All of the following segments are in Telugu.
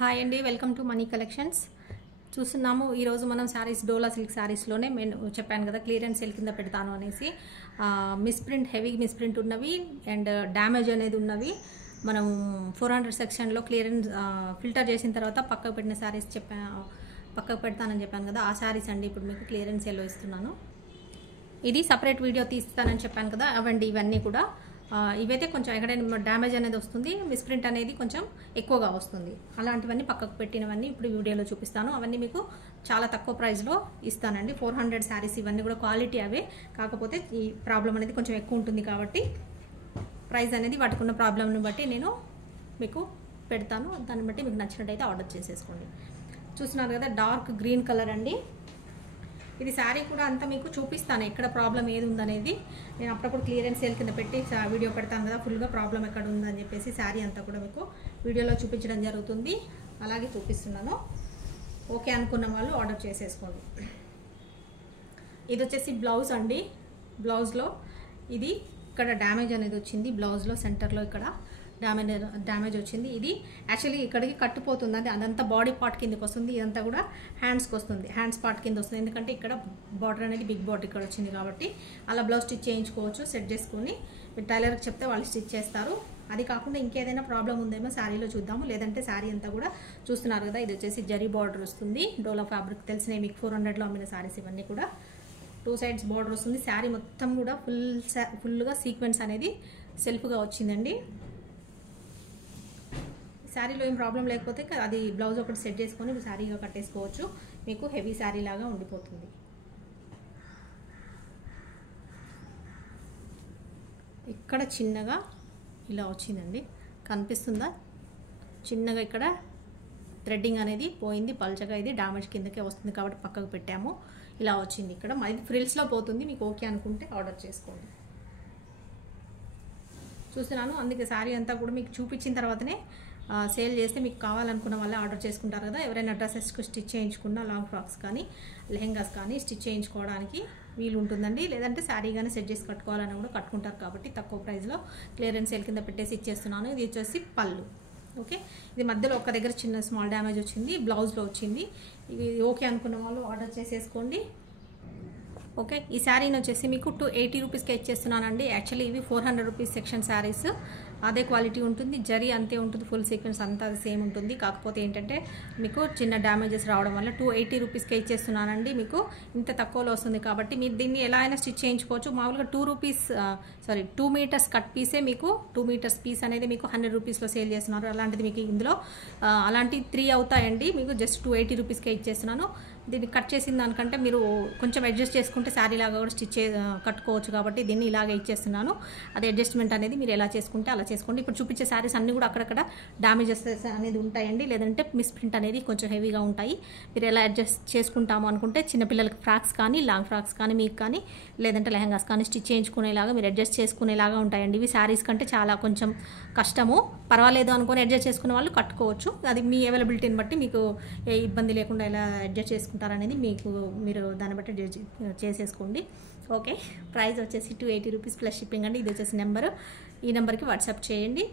హాయ్ అండి, వెల్కమ్ టు మనీ కలెక్షన్స్. చూస్తున్నాము ఈరోజు మనం శారీస్ డోలా సిల్క్ శారీస్లోనే నేను చెప్పాను కదా క్లియరెన్స్ సేల్ కింద పెడతాను అనేసి. మిస్ప్రింట్, హెవీ మిస్ప్రింట్ ఉన్నవి అండ్ డ్యామేజ్ అనేది ఉన్నవి మనం 400 సెక్షన్లో క్లియరెన్స్ ఫిల్టర్ చేసిన తర్వాత పక్కకు పెట్టిన శారీస్ పక్కకు పెడతానని చెప్పాను కదా, ఆ శారీస్ అండి ఇప్పుడు మీకు క్లియరెన్స్ సేల్లో ఇస్తున్నాను. ఇది సపరేట్ వీడియో తీస్తానని చెప్పాను కదా, అవండి ఇవన్నీ కూడా. ఇవైతే కొంచెం ఎక్కడైనా డ్యామేజ్ అనేది వస్తుంది, మిస్ప్రింట్ అనేది కొంచెం ఎక్కువగా వస్తుంది. అలాంటివన్నీ పక్కకు పెట్టినవన్నీ ఇప్పుడు వీడియోలో చూపిస్తాను. అవన్నీ మీకు చాలా తక్కువ ప్రైస్లో ఇస్తానండి. 400 శారీస్ ఇవన్నీ కూడా క్వాలిటీ అవే, కాకపోతే ఈ ప్రాబ్లం అనేది కొంచెం ఎక్కువ ఉంటుంది కాబట్టి ప్రైస్ అనేది వాటికి ఉన్న ప్రాబ్లంని బట్టి నేను మీకు పెడతాను. దాన్ని బట్టి మీకు నచ్చినట్టయితే ఆర్డర్ చేసేసుకోండి. చూస్తున్నారు కదా డార్క్ గ్రీన్ కలర్ అండి. ఇది శారీ కూడా అంతా మీకు చూపిస్తాను ఎక్కడ ప్రాబ్లం ఏది ఉందనేది. నేను అప్పుడప్పుడు క్లియరెన్స్ సేల్ కింద పెట్టి వీడియో పెడతాను కదా, ఫుల్గా ప్రాబ్లం ఎక్కడ ఉందని చెప్పేసి శారీ అంతా కూడా మీకు వీడియోలో చూపించడం జరుగుతుంది. అలాగే చూపిస్తున్నాను. ఓకే అనుకున్న వాళ్ళు ఆర్డర్ చేసేసుకోండి. ఇది వచ్చేసి బ్లౌజ్ అండి. బ్లౌజ్లో ఇది ఇక్కడ డ్యామేజ్ అనేది వచ్చింది. బ్లౌజ్లో సెంటర్లో ఇక్కడ డ్యామేజ్ వచ్చింది. ఇది యాక్చువల్లీ ఇక్కడికి కట్టుపోతుంది, అది అదంతా బాడీ పార్ట్ కిందకి వస్తుంది. ఇదంతా కూడా హ్యాండ్స్కి వస్తుంది, హ్యాండ్స్ పార్ట్ కింద వస్తుంది. ఎందుకంటే ఇక్కడ బార్డర్ అనేది బిగ్ బార్డర్ ఇక్కడ వచ్చింది కాబట్టి అలా బ్లౌజ్ స్టిచ్ చేయించుకోవచ్చు. సెట్ చేసుకొని మీరు టైలర్కి చెప్తే వాళ్ళు స్టిచ్ చేస్తారు. అది కాకుండా ఇంకేదైనా ప్రాబ్లం ఉందేమో శారీలో చూద్దాము. లేదంటే శారీ అంతా కూడా చూస్తున్నారు కదా, ఇది వచ్చేసి జరీ బార్డర్ వస్తుంది. డోలా ఫ్యాబ్రిక్ తెలిసినవి మీకు 400లో అమ్మిన శారీస్ ఇవన్నీ కూడా 2 sides బార్డర్ వస్తుంది. శారీ మొత్తం కూడా ఫుల్గా సీక్వెన్స్ అనేది సెల్ఫ్గా వచ్చిందండి. శారీలో ఏం ప్రాబ్లం లేకపోతే అది బ్లౌజ్ ఒకటి సెట్ చేసుకొని శారీగా కట్టేసుకోవచ్చు. మీకు హెవీ శారీ లాగా ఉండిపోతుంది. ఇక్కడ చిన్నగా ఇలా వచ్చిందండి, కనిపిస్తుందా? చిన్నగా ఇక్కడ థ్రెడ్డింగ్ అనేది పోయింది, పల్చగా. ఇది డ్యామేజ్ కిందకే వస్తుంది కాబట్టి పక్కకు పెట్టాము. ఇలా వచ్చింది. ఇక్కడ ఇది ఫ్రిల్స్లో పోతుంది. మీకు ఓకే అనుకుంటే ఆర్డర్ చేసుకోండి. చూస్తున్నాను, అందుకే శారీ అంతా కూడా మీకు చూపించిన తర్వాతనే సేల్ చేస్తే మీకు కావాలనుకున్న వాళ్ళే ఆర్డర్ చేసుకుంటారు కదా. ఎవరైనా డ్రెస్సెస్కి స్టిచ్ చేయించుకున్నా, లాంగ్ ఫ్రాక్స్ కానీ లెహెంగాస్ కానీ స్టిచ్ చేయించుకోవడానికి వీలు ఉంటుందండి. లేదంటే శారీ కానీ సెట్ చేసి కట్టుకోవాలని కూడా కట్టుకుంటారు కాబట్టి తక్కువ ప్రైస్లో క్లియరెన్స్ సేల్ కింద పెట్టేసి ఇచ్చేస్తున్నాను. ఇది వచ్చేసి పళ్ళు. ఓకే, ఇది మధ్యలో ఒక దగ్గర చిన్న స్మాల్ డ్యామేజ్ వచ్చింది, బ్లౌజ్లో వచ్చింది. ఇది ఓకే అనుకున్న వాళ్ళు ఆర్డర్ చేసేసుకోండి. ఓకే, ఈ శారీని వచ్చేసి మీకు 280 రూపీస్కి ఇచ్చేస్తున్నానండి. యాక్చువల్లీ ఇవి 400 రూపీస్ సెక్షన్ శారీస్. అదే క్వాలిటీ ఉంటుంది, జరీ అంతే ఉంటుంది, ఫుల్ సీక్వెన్స్ అంతా సేమ్ ఉంటుంది. కాకపోతే ఏంటంటే మీకు చిన్న డ్యామేజెస్ రావడం వల్ల 280 రూపీస్కే ఇచ్చేస్తున్నానండి. మీకు ఇంత తక్కువలో వస్తుంది కాబట్టి మీరు దీన్ని ఎలా అయినా స్టిచ్ చేయించుకోవచ్చు. మామూలుగా 2 మీటర్స్ కట్ పీసే మీకు 2 మీటర్స్ పీస్ అనేది మీకు 100 రూపీస్లో సేల్ చేస్తున్నారు. అలాంటిది మీకు ఇందులో అలాంటి 3 అవుతాయండి. మీకు జస్ట్ 280 రూపీస్కే ఇచ్చేస్తున్నాను. దీన్ని కట్ చేసిన దానికంటే మీరు కొంచెం అడ్జస్ట్ చేసుకుంటే శారీ లాగా కూడా స్టిచ్ కట్టుకోవచ్చు కాబట్టి దీన్ని ఇలాగే ఇచ్చేస్తున్నాను. అది అడ్జస్ట్మెంట్ అనేది మీరు ఎలా చేసుకుంటే అలా చేసుకోండి. ఇప్పుడు చూపించే శారీస్ అన్నీ కూడా అక్కడక్కడ డ్యామేజెస్ అనేది ఉంటాయండి, లేదంటే మిస్ప్రింట్ అనేది కొంచెం హెవీగా ఉంటాయి. మీరు ఎలా అడ్జస్ట్ చేసుకుంటాము అనుకుంటే చిన్నపిల్లలకి ఫ్రాక్స్ కానీ, లాంగ్ ఫ్రాక్స్ కానీ, మీకు కానీ, లేదంటే లెహంగాస్ కానీ స్టిచ్ చేయించుకునేలాగా మీరు అడ్జస్ట్ చేసుకునేలాగా ఉంటాయండి. ఇవి శారీస్ కంటే చాలా కొంచెం కష్టము. పర్వాలేదు అనుకొని అడ్జస్ట్ చేసుకునే వాళ్ళు కట్టుకోవచ్చు. అది మీ అవైలబిలిటీని బట్టి మీకు ఏ ఇబ్బంది లేకుండా ఎలా అడ్జస్ట్ చేసుకుంటారనేది మీరు దాన్ని బట్టి చేసేసుకోండి. ఓకే, ప్రైస్ వచ్చేసి 280 రూపీస్ ప్లస్ షిప్పింగ్ అండి. ఇది వచ్చేసి నెంబరు, ఈ నెంబర్కి వాట్సాప్ చేయండి.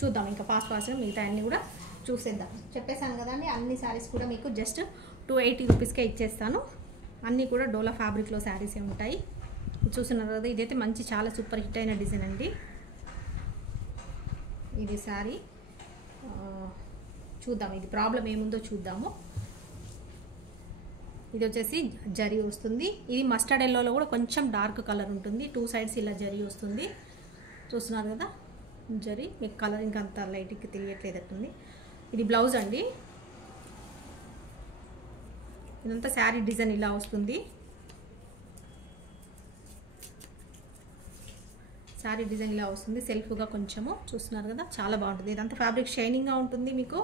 చూద్దాం ఇంకా ఫాస్ట్గా మిగతా అన్నీ కూడా చూసేద్దాం. చెప్పేసాను కదండి, అన్ని శారీస్ కూడా మీకు జస్ట్ 280 రూపీస్కే ఇచ్చేస్తాను. అన్నీ కూడా డోలా ఫ్యాబ్రిక్లో శారీసే ఉంటాయి. చూస్తున్నారు కదా, ఇదైతే మంచి చాలా సూపర్ హిట్ అయిన డిజైన్ అండి. ఇది శారీ చూద్దాం, ఇది ప్రాబ్లం ఏముందో చూద్దాము. ఇది వచ్చేసి జరీ వస్తుంది. ఇది మస్టర్డ్ ఎల్లోలో కూడా కొంచెం డార్క్ కలర్ ఉంటుంది. 2 sides ఇలా జరీ వస్తుంది. చూస్తున్నారు కదా జరీ, మీకు కలర్ ఇంకా అంత లైట్కి తెలియట్లేదట్టుంది. ఇది బ్లౌజ్ అండి. ఇదంతా శారీ డిజైన్ ఇలా వస్తుంది. శారీ డిజైన్ ఇలా వస్తుంది, సెల్ఫ్గా కొంచెము. చూస్తున్నారు కదా, చాలా బాగుంటుంది. ఇదంతా ఫ్యాబ్రిక్ షైనింగ్గా ఉంటుంది. మీకు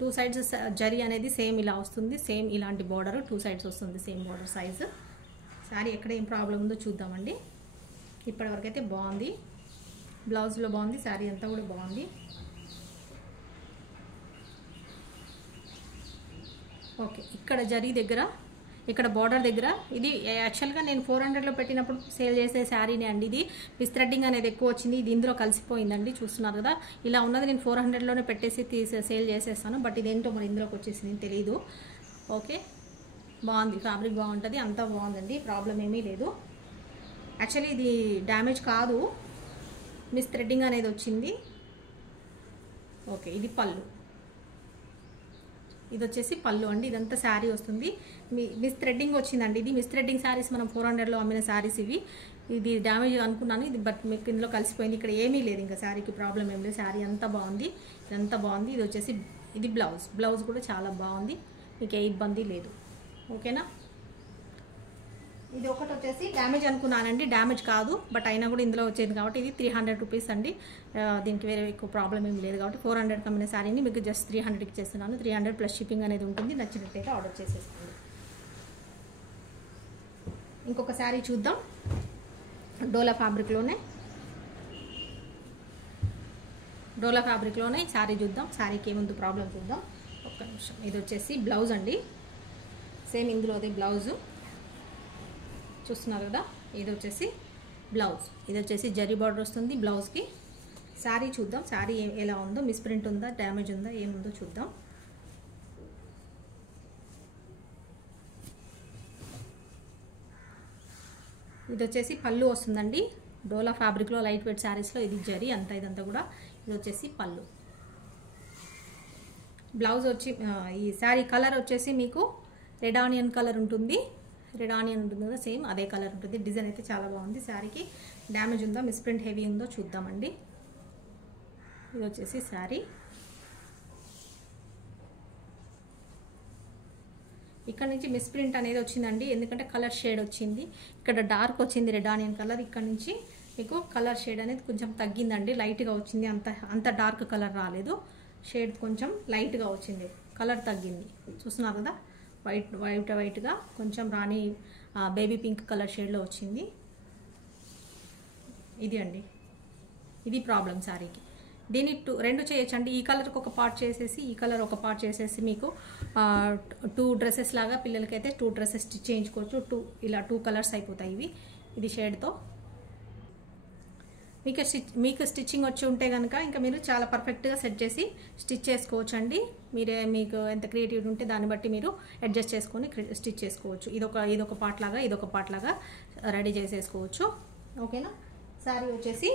2 sides జరీ అనేది సేమ్ ఇలా వస్తుంది. సేమ్ ఇలాంటి బార్డర్ 2 sides వస్తుంది, సేమ్ బార్డర్ సైజు. శారీ ఎక్కడ ఏం ప్రాబ్లం ఉందో చూద్దామండి. ఇప్పటివరకు అయితే బాగుంది, బ్లౌజ్లో బాగుంది, శారీ అంతా కూడా బాగుంది. ఓకే, ఇక్కడ జరీ దగ్గర ఇక్కడ బార్డర్ దగ్గర ఇది యాక్చువల్గా నేను 400లో పెట్టినప్పుడు సేల్ చేసే శారీనే అండి. ఇది మిస్ థ్రెడ్డింగ్ అనేది ఎక్కువ వచ్చింది, ఇది ఇందులో కలిసిపోయిందండి. చూస్తున్నారు కదా, ఇలా ఉన్నది నేను 400లోనే పెట్టేసి సేల్ చేసేస్తాను. బట్ ఇదేంటో మరి ఇందులోకి వచ్చేసింది తెలియదు. ఓకే, బాగుంది, ఫ్యాబ్రిక్ బాగుంటుంది, అంతా బాగుందండి, ప్రాబ్లం ఏమీ లేదు. యాక్చువల్లీ ఇది డ్యామేజ్ కాదు, మిస్ థ్రెడ్డింగ్ అనేది వచ్చింది. ఓకే, ఇది పళ్ళు, ఇది వచ్చేసి పళ్ళు అండి. ఇదంతా శారీ వస్తుంది, మిస్ థ్రెడ్డింగ్ వచ్చిందండి. ఇది మిస్ థ్రెడ్డింగ్ శారీస్ మనం 400లో అమ్మిన శారీస్ ఇవి. ఇది డ్యామేజ్ అనుకున్నాను, ఇది బట్ మీకు ఇందులో కలిసిపోయింది. ఇక్కడ ఏమీ లేదు, ఇంకా శారీకి ప్రాబ్లం ఏం లేదు, శారీ అంతా బాగుంది, ఇదంతా బాగుంది. ఇది వచ్చేసి ఇది బ్లౌజ్ కూడా చాలా బాగుంది, మీకు ఏ ఇబ్బంది లేదు. ఓకేనా, ఇది ఒకటి వచ్చేసి డ్యామేజ్ అనుకున్నానండి, డ్యామేజ్ కాదు, బట్ అయినా కూడా ఇందులో వచ్చేది కాబట్టి ఇది 300 రూపీస్ అండి. దీనికి వేరే ఎక్కువ ప్రాబ్లం ఏం లేదు కాబట్టి 400 కమ్మిన శారీని మీకు జస్ట్ 300కి చేస్తున్నాను. 300 ప్లస్ షిప్పింగ్ అనేది ఉంటుంది. నచ్చినట్టయితే ఆర్డర్ చేసేసుకోండి. ఇంకొక శారీ చూద్దాం, డోలా ఫ్యాబ్రిక్లోనే శారీ చూద్దాం. శారీకి ఏముంది ప్రాబ్లం చూద్దాం, ఒక్క నిమిషం. ఇది వచ్చేసి బ్లౌజ్ అండి, సేమ్ ఇందులో అదే బ్లౌజు చూస్తున్నారు కదా. ఇది వచ్చేసి బ్లౌజ్, ఇది వచ్చేసి జరీ బార్డర్ వస్తుంది బ్లౌజ్కి. శారీ చూద్దాం, శారీ ఎలా ఉందో, మిస్ప్రింట్ ఉందా, డ్యామేజ్ ఉందా, ఏముందో చూద్దాం. ఇది వచ్చేసి పళ్ళు వస్తుందండి, డోలా ఫ్యాబ్రిక్లో లైట్ వెయిట్ శారీస్లో ఇది జరీ అంతా, ఇదంతా కూడా. ఇది వచ్చేసి పళ్ళు. బ్లౌజ్ వచ్చి ఈ శారీ కలర్ వచ్చేసి మీకు రెడ్ ఆనియన్ కలర్ ఉంటుంది, రెడ్ ఆనియన్ ఉంటుంది కదా, సేమ్ అదే కలర్ ఉంటుంది. డిజైన్ అయితే చాలా బాగుంది. శారీకి డ్యామేజ్ ఉందా, మిస్ప్రింట్ హెవీ ఉందో చూద్దామండి. ఇది వచ్చేసి శారీ, ఇక్కడ నుంచి మిస్ప్రింట్ అనేది వచ్చిందండి, ఎందుకంటే కలర్ షేడ్ వచ్చింది. ఇక్కడ డార్క్ వచ్చింది రెడ్ ఆనియన్ కలర్, ఇక్కడ నుంచి మీకు కలర్ షేడ్ అనేది కొంచెం తగ్గిందండి, లైట్గా వచ్చింది, అంత డార్క్ కలర్ రాలేదు, షేడ్ కొంచెం లైట్గా వచ్చింది, కలర్ తగ్గింది. చూస్తున్నారు కదా, వైట్గా కొంచెం రాణి బేబీ పింక్ కలర్ షేడ్లో వచ్చింది. ఇది అండి, ఇది ప్రాబ్లం శారీకి. దీన్ని రెండు చేయొచ్చండి, ఈ కలర్కి ఒక పార్ట్ చేసేసి ఈ కలర్ ఒక పార్ట్ చేసేసి మీకు 2 డ్రెస్సెస్ లాగా పిల్లలకైతే 2 డ్రెస్సెస్ స్టిచ్ చేయించుకోవచ్చు. ఇలా 2 కలర్స్ అయిపోతాయి ఇవి, ఇది షేడ్తో. మీకు స్టిచ్చింగ్ వచ్చి ఉంటే కనుక ఇంకా మీరు చాలా పర్ఫెక్ట్గా సెట్ చేసి స్టిచ్ చేసుకోవచ్చు అండి. మీకు ఎంత క్రియేటివిటీ ఉంటే దాన్ని బట్టి మీరు అడ్జస్ట్ చేసుకొని స్టిచ్ చేసుకోవచ్చు. ఇదొక పార్ట్ లాగా రెడీ చేసేసుకోవచ్చు. ఓకేనా, శారీ వచ్చేసి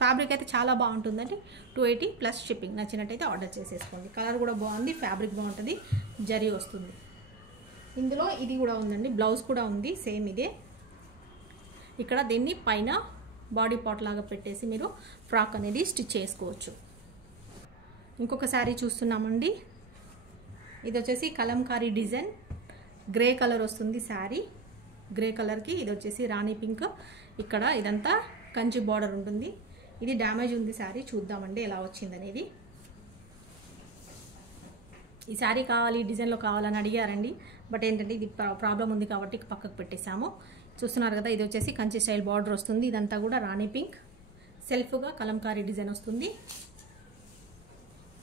ఫ్యాబ్రిక్ అయితే చాలా బాగుంటుందండి, 280 ప్లస్ షిప్పింగ్. నచ్చినట్టయితే ఆర్డర్ చేసేసుకోండి. కలర్ కూడా బాగుంది, ఫ్యాబ్రిక్ బాగుంటుంది, జరీ వస్తుంది. ఇందులో ఇది కూడా ఉందండి, బ్లౌజ్ కూడా ఉంది, సేమ్ ఇదే. ఇక్కడ దీన్ని పైన బాడీ పార్ట్ లాగా పెట్టేసి మీరు ఫ్రాక్ అనేది స్టిచ్ చేసుకోవచ్చు. ఇంకొక శారీ చూస్తున్నామండి, ఇది వచ్చేసి కలంకారీ డిజైన్, గ్రే కలర్ వస్తుంది శారీ. గ్రే కలర్కి ఇది వచ్చేసి రాణి పింక్, ఇక్కడ ఇదంతా కంచి బార్డర్ ఉంటుంది. ఇది డ్యామేజ్ ఉంది శారీ, చూద్దామండి ఎలా వచ్చిందనేది. ఈ శారీ కావాలి, డిజైన్లో కావాలని అడిగారండి, బట్ ఏంటంటే ఇది ప్రాబ్లం ఉంది కాబట్టి పక్కకు పెట్టేశాము. చూస్తున్నారు కదా, ఇది వచ్చేసి కంచి స్టైల్ బార్డర్ వస్తుంది, ఇదంతా కూడా రాణి పింక్, సెల్ఫ్గా కలంకారీ డిజైన్ వస్తుంది.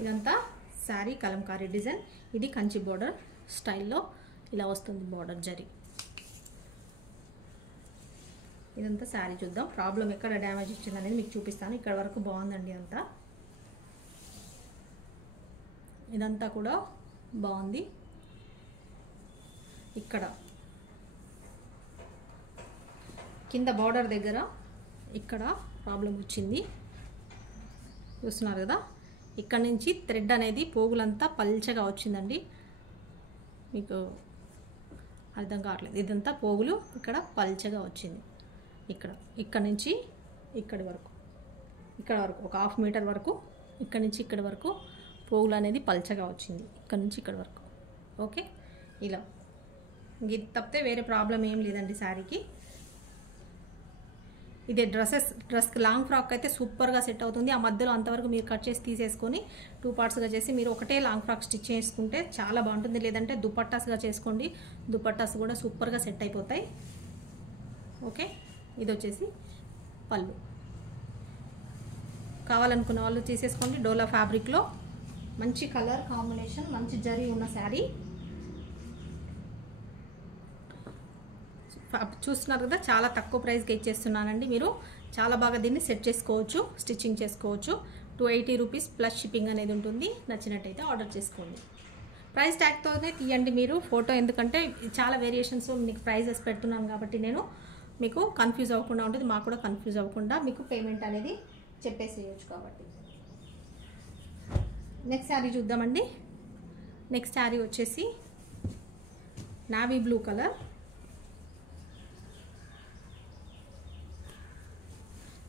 ఇదంతా శారీ కలంకారీ డిజైన్, ఇది కంచి బార్డర్ స్టైల్లో ఇలా వస్తుంది బార్డర్ జరీ. ఇదంతా శారీ చూద్దాం, ప్రాబ్లం ఎక్కడ డ్యామేజ్ వచ్చిందనేది మీకు చూపిస్తాను. ఇక్కడ వరకు బాగుందండి అంతా, ఇదంతా కూడా బాగుంది. ఇక్కడ కింద బార్డర్ దగ్గర ఇక్కడ ప్రాబ్లం వచ్చింది, చూస్తున్నారు కదా. ఇక్కడ నుంచి థ్రెడ్ అనేది పోగులంతా పల్చగా వచ్చిందండి, మీకు అర్థం కావట్లేదు. ఇదంతా పోగులు ఇక్కడ పల్చగా వచ్చింది. ఇక్కడ నుంచి ఇక్కడ వరకు ఒక 1/2 మీటర్ వరకు, ఇక్కడ నుంచి ఇక్కడ వరకు పోగులు అనేది పల్చగా వచ్చింది, ఇక్కడ నుంచి ఇక్కడ వరకు. ఓకే, ఇలా ఇది తప్పితే వేరే ప్రాబ్లం ఏం లేదండి శారీకి. ఇదే డ్రెస్కి లాంగ్ ఫ్రాక్ అయితే సూపర్గా సెట్ అవుతుంది. ఆ మధ్యలో అంతవరకు మీరు కట్ చేసి తీసేసుకొని 2 పార్ట్స్గా చేసి మీరు ఒకటే లాంగ్ ఫ్రాక్ స్టిచ్ చేసుకుంటే చాలా బాగుంటుంది. లేదంటే దుపట్టాస్గా చేసుకోండి, దుపట్టాస్ కూడా సూపర్గా సెట్ అయిపోతాయి. ఓకే, ఇది వచ్చేసి పళ్ళు. కావాలనుకున్న వాళ్ళు తీసేసుకోండి. డోలా ఫ్యాబ్రిక్లో మంచి కలర్ కాంబినేషన్, మంచి జరీ ఉన్న శారీ. చూస్తున్నారు కదా, చాలా తక్కువ ప్రైస్కి ఇచ్చేస్తున్నానండి. మీరు చాలా బాగా దీన్ని సెట్ చేసుకోవచ్చు, స్టిచ్చింగ్ చేసుకోవచ్చు. 280 రూపీస్ ప్లస్ షిప్పింగ్ అనేది ఉంటుంది. నచ్చినట్టయితే ఆర్డర్ చేసుకోండి. ప్రైస్ ట్యాగ్తోనే తీయండి మీరు ఫోటో, ఎందుకంటే చాలా వేరియేషన్స్ మీకు ప్రైజెస్ పెడుతున్నాను కాబట్టి నేను మీకు కన్ఫ్యూజ్ అవ్వకుండా ఉంటుంది, మాకు కూడా కన్ఫ్యూజ్ అవ్వకుండా మీకు పేమెంట్ అనేది చెప్పేసేయచ్చు కాబట్టి. నెక్స్ట్ శారీ చూద్దామండి. నెక్స్ట్ శారీ వచ్చేసి navy blue colour.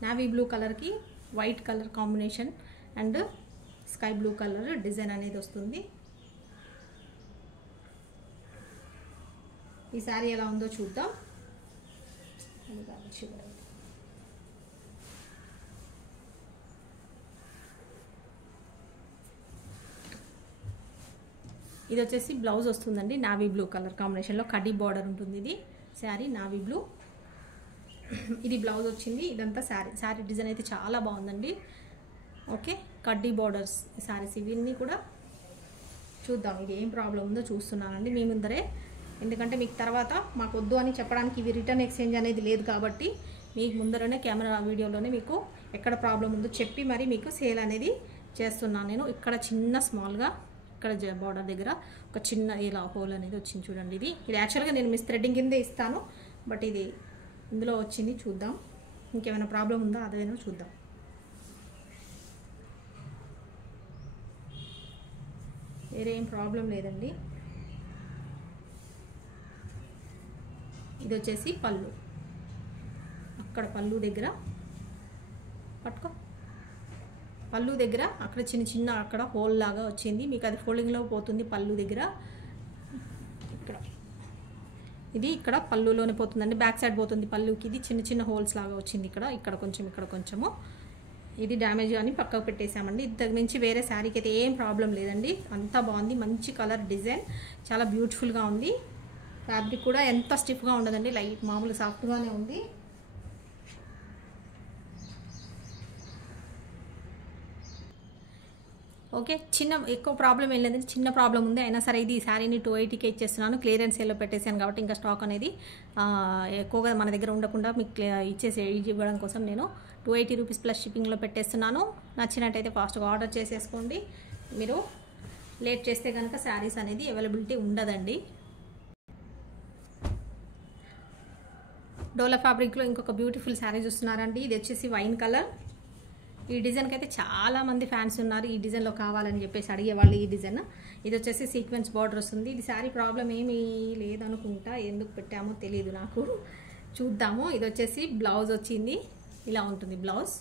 Navy blue కలర్కి white colour combination and sky blue colour design అనేది వస్తుంది. ఈ శారీ ఎలా ఉందో చూద్దాం. ఇది వచ్చేసి బ్లౌజ్ వస్తుందండి. నావీ బ్లూ కలర్ కాంబినేషన్లో కడ్డీ బార్డర్ ఉంటుంది. ఇది శారీ నావీ బ్లూ, ఇది బ్లౌజ్ వచ్చింది. ఇదంతా శారీ డిజైన్ అయితే చాలా బాగుందండి. ఓకే, కడ్డీ బార్డర్స్ శారీస్ ఇవన్నీ కూడా చూద్దాం. ఇది ఏం ప్రాబ్లం ఉందో చూస్తున్నానండి మీ ముందరే, ఎందుకంటే మీకు తర్వాత మాకు వద్దు అని చెప్పడానికి ఇవి రిటర్న్ ఎక్స్చేంజ్ అనేది లేదు కాబట్టి మీకు ముందరనే కెమెరా వీడియోలోనే మీకు ఎక్కడ ప్రాబ్లం ఉందో చెప్పి మరి మీకు సేల్ అనేది చేస్తున్నాను నేను. ఇక్కడ చిన్న స్మాల్గా ఇక్కడ బార్డర్ దగ్గర ఒక చిన్న ఇలా హోల్ అనేది వచ్చింది చూడండి. ఇది యాక్చువల్గా నేను మిస్ థ్రెడ్డింగ్ కిందే ఇస్తాను, బట్ ఇది ఇందులో వచ్చింది. చూద్దాం ఇంకేమైనా ప్రాబ్లం ఉందో అదేనో చూద్దాం. వేరే ఏం ప్రాబ్లం లేదండి. ఇది వచ్చేసి పళ్ళు, అక్కడ పళ్ళు దగ్గర పట్టుకో, పళ్ళు దగ్గర అక్కడ చిన్న చిన్న అక్కడ హోల్ లాగా వచ్చింది. మీకు అది ఫోల్డింగ్లో పోతుంది పళ్ళు దగ్గర. ఇక్కడ ఇది ఇక్కడ పళ్ళులోనే పోతుందండి, బ్యాక్ సైడ్ పోతుంది పళ్ళుకి. ఇది చిన్న చిన్న హోల్స్ లాగా వచ్చింది ఇక్కడ, ఇక్కడ కొంచెం ఇక్కడ కొంచెము. ఇది డ్యామేజ్ అని పక్కకు పెట్టేశామండి. ఇంతకు మించి వేరే శారీకి అయితే ఏం ప్రాబ్లం లేదండి, అంతా బాగుంది. మంచి కలర్ డిజైన్, చాలా బ్యూటిఫుల్గా ఉంది. ఫ్యాబ్రిక్ కూడా ఎంత స్టిఫ్గా ఉండదండి, లైట్ మామూలు సాఫ్ట్గానే ఉంది. ఓకే, ఎక్కువ ప్రాబ్లం ఏం లేదండి, చిన్న ప్రాబ్లం ఉంది. అయినా సరే ఇది శారీని 280కి ఇచ్చేస్తున్నాను. క్లియరెన్స్ సేల్లో పెట్టేశాను కాబట్టి ఇంకా స్టాక్ అనేది ఎక్కువగా మన దగ్గర ఉండకుండా మీకు ఇవ్వడం కోసం నేను 280 రూపీస్ ప్లస్ షిప్పింగ్లో పెట్టేస్తున్నాను. నచ్చినట్టయితే ఫాస్ట్గా ఆర్డర్ చేసేసుకోండి. మీరు లేట్ చేస్తే కనుక శారీస్ అనేది అవైలబిలిటీ ఉండదండి. డోలా ఫ్యాబ్రిక్లో ఇంకొక బ్యూటిఫుల్ శారీ చూస్తున్నారండి. ఇది వచ్చేసి వైన్ కలర్. ఈ డిజైన్కి అయితే చాలామంది ఫ్యాన్స్ ఉన్నారు, ఈ డిజైన్లో కావాలని చెప్పేసి అడిగేవాళ్ళు ఈ డిజైన్. ఇది వచ్చేసి సీక్వెన్స్ బార్డర్ వస్తుంది. ఇది శారీ ప్రాబ్లం ఏమీ లేదనుకుంటా, ఎందుకు పెట్టామో తెలియదు నాకు, చూద్దాము. ఇది వచ్చేసి బ్లౌజ్ వచ్చింది, ఇలా ఉంటుంది బ్లౌజ్.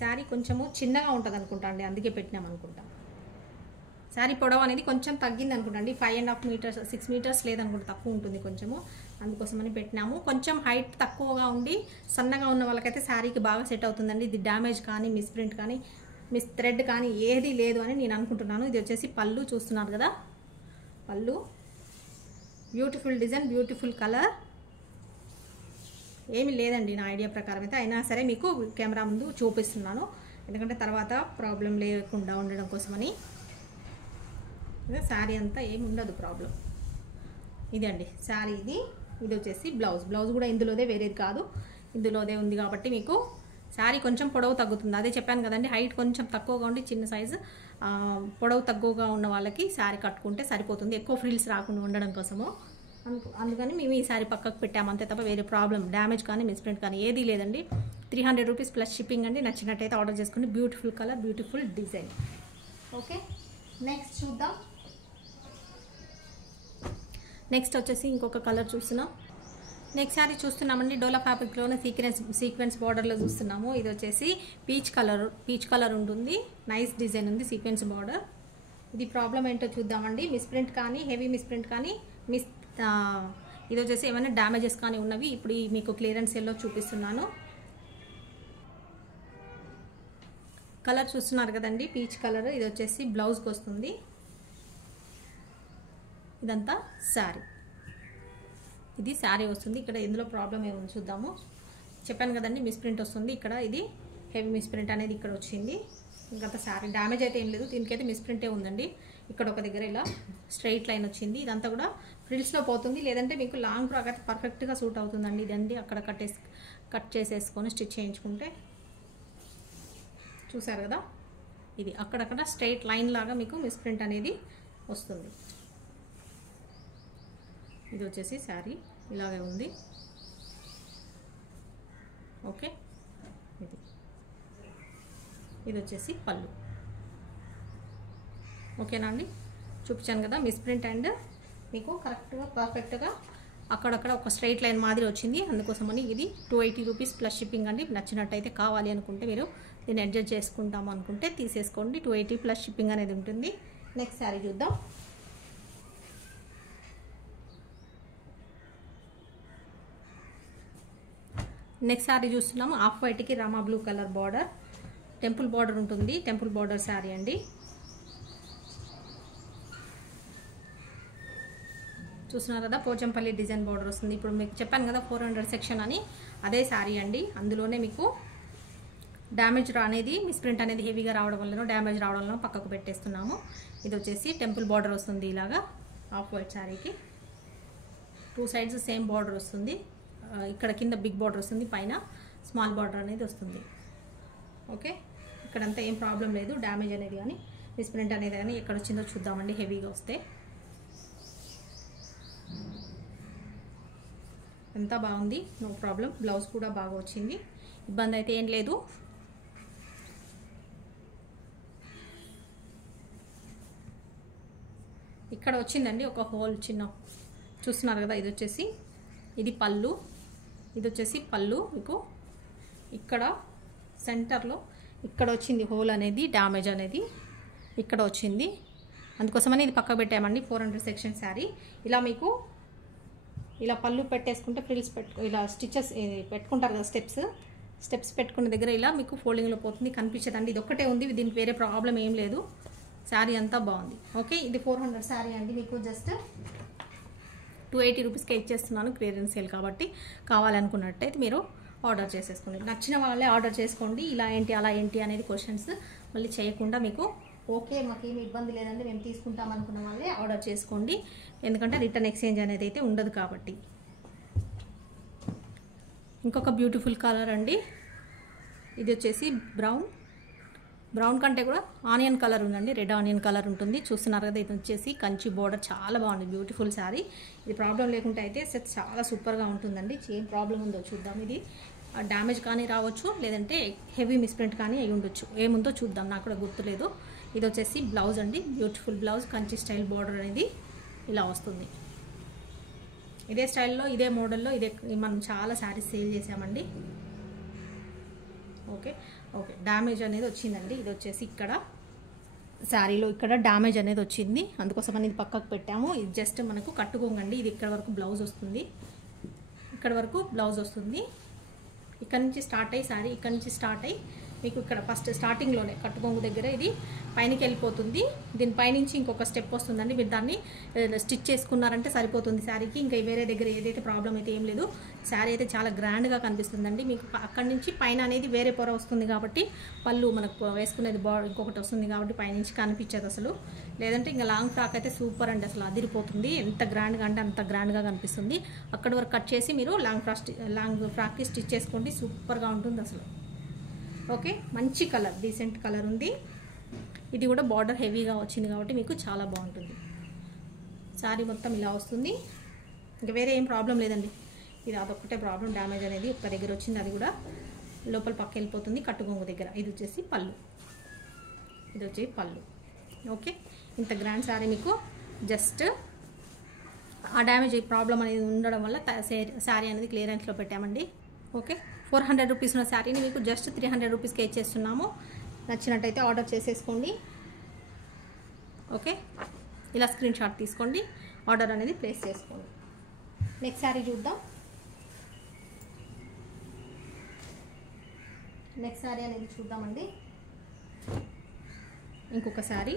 శారీ కొంచెము చిన్నగా ఉంటుంది అనుకుంటా అండి, అందుకే పెట్టినాం అనుకుంటా. శారీ పొడవు అనేది కొంచెం తగ్గింది అనుకుంటా అండి, 5.5 మీటర్స్ 6 మీటర్స్ లేదనుకుంటా, తక్కువ ఉంటుంది కొంచెము, అందుకోసమని పెట్టినాము. కొంచెం హైట్ తక్కువగా ఉండి సన్నగా ఉన్న వాళ్ళకైతే శారీకి బాగా సెట్ అవుతుందండి. ఇది డ్యామేజ్ కానీ మిస్ ప్రింట్ కానీ మిస్ థ్రెడ్ కానీ ఏది లేదు అని నేను అనుకుంటున్నాను. ఇది వచ్చేసి పళ్ళు చూస్తున్నారు కదా, పళ్ళు బ్యూటిఫుల్ డిజైన్, బ్యూటిఫుల్ కలర్. ఏమీ లేదండి నా ఐడియా ప్రకారం అయితే, అయినా సరే మీకు కెమెరా ముందు చూపిస్తున్నాను, ఎందుకంటే తర్వాత ప్రాబ్లం లేకుండా ఉండడం కోసమని. శారీ అంతా ఏమి ఉండదు ప్రాబ్లం. ఇదండి శారీ. ఇది వచ్చేసి బ్లౌజ్ కూడా ఇందులోదే, వేరేది కాదు, ఇందులోదే ఉంది కాబట్టి మీకు శారీ కొంచెం పొడవు తగ్గుతుంది. అదే చెప్పాను కదండి, హైట్ కొంచెం తక్కువగా ఉండి చిన్న సైజు, పొడవు తక్కువగా ఉన్న వాళ్ళకి శారీ కట్టుకుంటే సరిపోతుంది, ఎక్కువ ఫ్రిల్స్ రాకుండా ఉండడం కోసము. అందుకని మేము ఈ శారీ పక్కకు పెట్టాము అంతే తప్ప వేరే ప్రాబ్లం డ్యామేజ్ కానీ మిస్ప్రింట్ కానీ ఏదీ లేదండి. 300 రూపీస్ ప్లస్ షిప్పింగ్ అండి. నచ్చినట్టయితే ఆర్డర్ చేసుకోండి. Beautiful colour, beautiful design. Okay, next చూద్దాం. నెక్స్ట్ వచ్చేసి ఇంకొక కలర్ చూస్తున్నాం. నెక్స్ట్ శారీ చూస్తున్నామండి, డోలా ఫ్యాబ్రిక్లోనే సీక్వెన్స్ బార్డర్లో చూస్తున్నాము. ఇది వచ్చేసి పీచ్ కలర్ ఉంటుంది, నైస్ డిజైన్ ఉంది, సీక్వెన్స్ బార్డర్. ఇది ప్రాబ్లం ఏంటో చూద్దామండి. మిస్ప్రింట్ కానీ హెవీ మిస్ప్రింట్ కానీ ఇది వచ్చేసి ఏమైనా డ్యామేజెస్ కానీ ఉన్నవి ఇప్పుడు మీకు క్లియరెన్స్ సేల్లో చూపిస్తున్నాను. కలర్ చూస్తున్నారు కదండి, పీచ్ కలర్. ఇది వచ్చేసి బ్లౌజ్కి వస్తుంది. ఇదంతా శారీ, ఇది శారీ వస్తుంది. ఇక్కడ ఎందులో ప్రాబ్లం ఏముంది చూద్దాము. చెప్పాను కదండి మిస్ప్రింట్ వస్తుంది ఇక్కడ, ఇది హెవీ మిస్ప్రింట్ అనేది ఇక్కడ వచ్చింది. ఇంకంత శారీ డ్యామేజ్ అయితే ఏం లేదు. దీనికైతే మిస్ప్రింటే ఉందండి. ఇక్కడ ఒక దగ్గర ఇలా స్ట్రైట్ లైన్ వచ్చింది. ఇదంతా కూడా ఫ్రిల్స్లో పోతుంది. లేదంటే మీకు లాంగ్ ఫ్రాక్ అయితే పర్ఫెక్ట్గా సూట్ అవుతుందండి. ఇదండి అక్కడ కట్ చేసేసుకొని స్టిచ్ చేయించుకుంటే చూసారు కదా, ఇది అక్కడక్కడ స్ట్రైట్ లైన్ లాగా మీకు మిస్ప్రింట్ అనేది వస్తుంది. ఇది వచ్చేసి శారీ ఇలాగే ఉంది. ఓకే, ఇది వచ్చేసి పళ్ళు. ఓకేనా అండి, చూపించాను కదా మిస్ప్రింట్ అండ్ మీకు కరెక్ట్గా పర్ఫెక్ట్గా అక్కడక్కడ ఒక స్ట్రైట్ లైన్ మాదిరి వచ్చింది. అందుకోసమని ఇది 280 రూపీస్ ప్లస్ షిప్పింగ్ అండి. నచ్చినట్టయితే కావాలి అనుకుంటే మీరు దీన్ని అడ్జస్ట్ చేసుకుంటాము అనుకుంటే తీసేసుకోండి. 280 ప్లస్ షిప్పింగ్ అనేది ఉంటుంది. నెక్స్ట్ శారీ చూద్దాం. నెక్స్ట్ శారీ చూస్తున్నాము. ఆఫ్ వైట్కి రామా blue colour border, temple border ఉంటుంది. టెంపుల్ బార్డర్ శారీ అండి. చూస్తున్నారు కదా, పోచంపల్లి డిజైన్ బార్డర్ వస్తుంది. ఇప్పుడు మీకు చెప్పాను కదా 400 సెక్షన్ అని, అదే శారీ అండి. అందులోనే మీకు డ్యామేజ్ అనేది మిస్ప్రింట్ అనేది హెవీగా రావడం వల్ల డ్యామేజ్ రావడం వల్ల పక్కకు పెట్టేస్తున్నాము. ఇది వచ్చేసి టెంపుల్ బార్డర్ వస్తుంది. ఇలాగా ఆఫ్ వైట్ శారీకి 2 సైడ్స్ సేమ్ బార్డర్ వస్తుంది. ఇక్కడ కింద బిగ్ బార్డర్ వస్తుంది, పైన స్మాల్ బార్డర్ అనేది వస్తుంది. ఓకే, ఇక్కడంతా ఏం ప్రాబ్లం లేదు. డ్యామేజ్ అనేది కానీ మిస్ప్రింట్ అనేది కానీ ఎక్కడ వచ్చిందో చూద్దామండి. హెవీగా వస్తే అంతా బాగుంది, నో ప్రాబ్లం. బ్లౌజ్ కూడా బాగా వచ్చింది, ఇబ్బంది అయితే ఏం లేదు. ఇక్కడ వచ్చిందండి ఒక హోల్ చిన్న, చూస్తున్నారు కదా. ఇది పళ్ళు, ఇది వచ్చేసి పళ్ళు. మీకు ఇక్కడ సెంటర్లో ఇక్కడ వచ్చింది హోల్ అనేది, డ్యామేజ్ అనేది ఇక్కడ వచ్చింది. అందుకోసమని ఇది పక్క పెట్టామండి. 400 సెక్షన్ శారీ. ఇలా మీకు ఇలా పళ్ళు పెట్టేసుకుంటే ఫ్రిల్స్ ఇలా స్టిచెస్ పెట్టుకుంటారు కదా, స్టెప్స్ పెట్టుకున్న దగ్గర ఇలా మీకు ఫోల్డింగ్లో పోతుంది, కనిపించదండి. ఇది ఒక్కటే ఉంది, దీనికి వేరే ప్రాబ్లం ఏం లేదు. శారీ అంతా బాగుంది. ఓకే, ఇది 400 శారీ అండి. మీకు జస్ట్ 280 రూపీస్కే ఇచ్చేస్తున్నాను, క్లియరెన్స్ సేల్ కాబట్టి. కావాలనుకున్నట్టయితే మీరు ఆర్డర్ చేసేసుకోండి. నచ్చిన వాళ్ళే ఆర్డర్ చేసుకోండి. ఇలా ఏంటి అలా ఏంటి అనేది క్వశ్చన్స్ మళ్ళీ చేయకుండా మీకు ఓకే మాకేమి ఇబ్బంది లేదండి మేము తీసుకుంటాం అనుకున్న వాళ్ళే ఆర్డర్ చేసుకోండి. ఎందుకంటే రిటర్న్ ఎక్స్చేంజ్ అనేది అయితే ఉండదు కాబట్టి. ఇంకొక బ్యూటిఫుల్ కలర్ అండి. ఇది వచ్చేసి బ్రౌన్ కంటే కూడా ఆనియన్ కలర్ ఉందండి. రెడ్ ఆనియన్ కలర్ ఉంటుంది. చూస్తున్నారు కదా, ఇది వచ్చేసి కంచి బోర్డర్, చాలా బాగుంది, బ్యూటిఫుల్ శారీ. ఇది ప్రాబ్లం లేకుంటే అయితే సెట్ చాలా సూపర్గా ఉంటుందండి. ఏం ప్రాబ్లం ఉందో చూద్దాం. ఇది డ్యామేజ్ కానీ రావచ్చు, లేదంటే హెవీ మిస్ప్రింట్ కానీ అయి ఉండొచ్చు. ఏముందో చూద్దాం, నాకు కూడా గుర్తులేదు. ఇది వచ్చేసి బ్లౌజ్ అండి, beautiful blouse. Kanchi style border అనేది ఇలా వస్తుంది. ఇదే స్టైల్లో ఇదే మోడల్లో ఇదే మనం చాలా శారీస్ సేల్ చేసామండి. ఓకే, డ్యామేజ్ అనేది వచ్చిందండి. ఇది వచ్చేసి ఇక్కడ శారీలో ఇక్కడ డ్యామేజ్ అనేది వచ్చింది, అందుకోసం అనేది పక్కకు పెట్టాము. ఇది జస్ట్ మనకు కట్టుకోండి. ఇది ఇక్కడ వరకు బ్లౌజ్ వస్తుంది, ఇక్కడ వరకు బ్లౌజ్ వస్తుంది. ఇక్కడ నుంచి స్టార్ట్ అయ్యి శారీ ఇక్కడ నుంచి స్టార్ట్ అయ్యి మీకు ఇక్కడ ఫస్ట్ స్టార్టింగ్లోనే కట్టుకొంగు దగ్గర ఇది పైనకి వెళ్ళిపోతుంది. దీని పైనుంచి ఇంకొక స్టెప్ వస్తుందండి. మీరు దాన్ని స్టిచ్ చేసుకున్నారంటే సరిపోతుంది శారీకి. ఇంకా వేరే దగ్గర ఏదైతే ప్రాబ్లం అయితే ఏం లేదు. శారీ అయితే చాలా గ్రాండ్గా కనిపిస్తుందండి. మీకు అక్కడి నుంచి పైన అనేది వేరే పొర వస్తుంది కాబట్టి, పళ్ళు మనకు వేసుకునేది ఇంకొకటి వస్తుంది కాబట్టి పైనుంచి కనిపించదు అసలు. లేదంటే ఇంకా లాంగ్ ఫ్రాక్ అయితే సూపర్ అండి, అసలు అదిరిపోతుంది. ఎంత గ్రాండ్గా అంటే అంత గ్రాండ్గా కనిపిస్తుంది. అక్కడి వరకు కట్ చేసి మీరు లాంగ్ ఫ్రాక్కి స్టిచ్ చేసుకోండి, సూపర్గా ఉంటుంది అసలు. ఓకే, మంచి కలర్, డీసెంట్ కలర్ ఉంది. ఇది కూడా బార్డర్ హెవీగా వచ్చింది కాబట్టి మీకు చాలా బాగుంటుంది. శారీ మొత్తం ఇలా వస్తుంది, ఇంకా వేరే ఏం ప్రాబ్లం లేదండి. ఇది అదొక్కటే ప్రాబ్లం, డ్యామేజ్ అనేది ఒక్క దగ్గర వచ్చింది, అది కూడా లోపల పక్క వెళ్ళిపోతుంది కట్టుకొంగు దగ్గర. ఇది వచ్చేసి పళ్ళు, ఇది వచ్చి పళ్ళు. ఓకే, ఇంత గ్రాండ్ శారీ మీకు జస్ట్ ఆ డ్యామేజ్ ప్రాబ్లం అనేది ఉండడం వల్ల శారీ అనేది క్లియరెన్స్లో పెట్టామండి. ఓకే, 400 రూపీస్ ఉన్న శారీని మీకు జస్ట్ 300 రూపీస్కే ఇచ్చేస్తున్నాము. నచ్చినట్టయితే ఆర్డర్ చేసేసుకోండి. ఓకే, ఇలా స్క్రీన్ షాట్ తీసుకోండి, ఆర్డర్ అనేది ప్లేస్ చేసుకోండి. నెక్స్ట్ శారీ చూద్దాం. నెక్స్ట్ శారీ అనేది చూద్దామండి. ఇంకొక శారీ,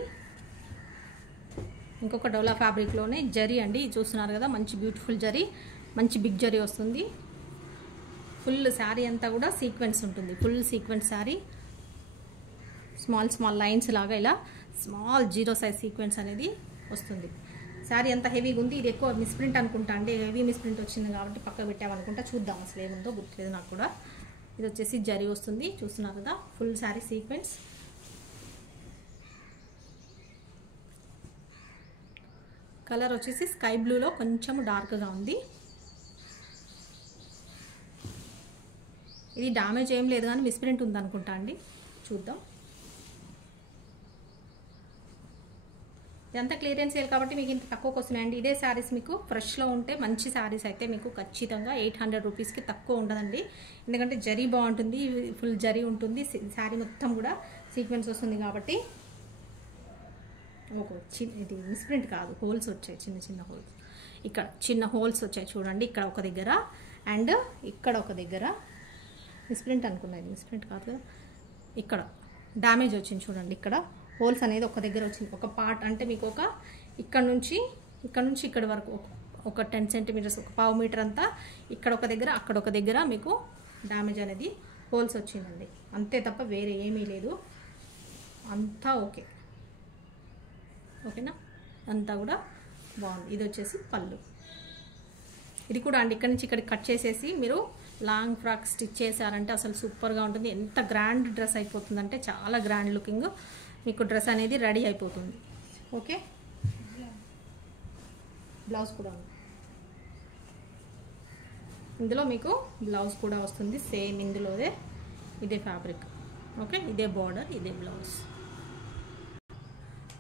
ఇంకొక డోలా ఫ్యాబ్రిక్లోనే జరీ అండి. చూస్తున్నారు కదా, మంచి బ్యూటిఫుల్ జరీ, మంచి బిగ్ జరీ వస్తుంది. ఫుల్ శారీ అంతా కూడా సీక్వెన్స్ ఉంటుంది, full sequence sari. Small lines లాగా ఇలా స్మాల్ 0 సైజ్ సీక్వెన్స్ అనేది వస్తుంది. శారీ అంత హెవీగా ఉంది. ఇది ఎక్కువ మిస్ప్రింట్ అనుకుంటా అండి, హెవీ మిస్ప్రింట్ వచ్చింది కాబట్టి పక్క పెట్టామనుకుంటా. చూద్దాం అసలు ఏముందో, గుర్తులేదు నాకు కూడా. ఇది వచ్చేసి జరీ వస్తుంది, చూస్తున్నారు కదా, ఫుల్ శారీ సీక్వెన్స్. కలర్ వచ్చేసి స్కై బ్లూలో కొంచెం డార్క్గా ఉంది. ఇది డ్యామేజ్ ఏం లేదు కానీ మిస్ప్రింట్ ఉందనుకుంటా అండి, చూద్దాం. ఇదంతా క్లియరెన్స్ సేల్ కాబట్టి మీకు ఇంత తక్కువకి వస్తున్నాయండి. ఇదే శారీస్ మీకు ఫ్రెష్లో ఉంటే, మంచి శారీస్ అయితే మీకు ఖచ్చితంగా 800 రూపీస్కి తక్కువ ఉండదండి. ఎందుకంటే జరీ బాగుంటుంది, ఫుల్ జరీ ఉంటుంది, శారీ మొత్తం కూడా సీక్వెన్స్ వస్తుంది కాబట్టి. ఇది మిస్ప్రింట్ కాదు, హోల్స్ వచ్చాయి, చిన్న హోల్స్. ఇక్కడ చిన్న హోల్స్ వచ్చాయి చూడండి, ఇక్కడ ఒక దగ్గర అండ్ ఇక్కడ ఒక దగ్గర. మిస్ప్రింట్ అనుకున్నది, మిస్ప్రింట్ కాదు కదా. ఇక్కడ డ్యామేజ్ వచ్చింది చూడండి, ఇక్కడ హోల్స్ అనేది ఒక దగ్గర వచ్చింది. ఒక పార్ట్ అంటే మీకు ఇక్కడ నుంచి ఇక్కడ వరకు ఒక 10 సెంటీమీటర్స్, ఒక పావు మీటర్ అంతా ఇక్కడ ఒక దగ్గర, అక్కడ ఒక దగ్గర మీకు డ్యామేజ్ అనేది హోల్స్ వచ్చిందండి. అంతే తప్ప వేరే ఏమీ లేదు, అంతా ఓకేనా, అంతా కూడా బాగుంది. ఇది వచ్చేసి పళ్ళు. ఇది కూడా అండి ఇక్కడ నుంచి ఇక్కడ కట్ చేసేసి మీరు లాంగ్ ఫ్రాక్ స్టిచ్ చేశారంటే అసలు సూపర్గా ఉంటుంది. ఎంత గ్రాండ్ డ్రెస్ అయిపోతుందంటే చాలా గ్రాండ్ లుకింగ్ మీకు డ్రెస్ అనేది రెడీ అయిపోతుంది. ఓకే, బ్లౌజ్ కూడా ఉంది ఇందులో, మీకు బ్లౌజ్ కూడా వస్తుంది సేమ్ ఇందులోదే, ఇదే ఫ్యాబ్రిక్. ఓకే, ఇదే బార్డర్, ఇదే బ్లౌజ్.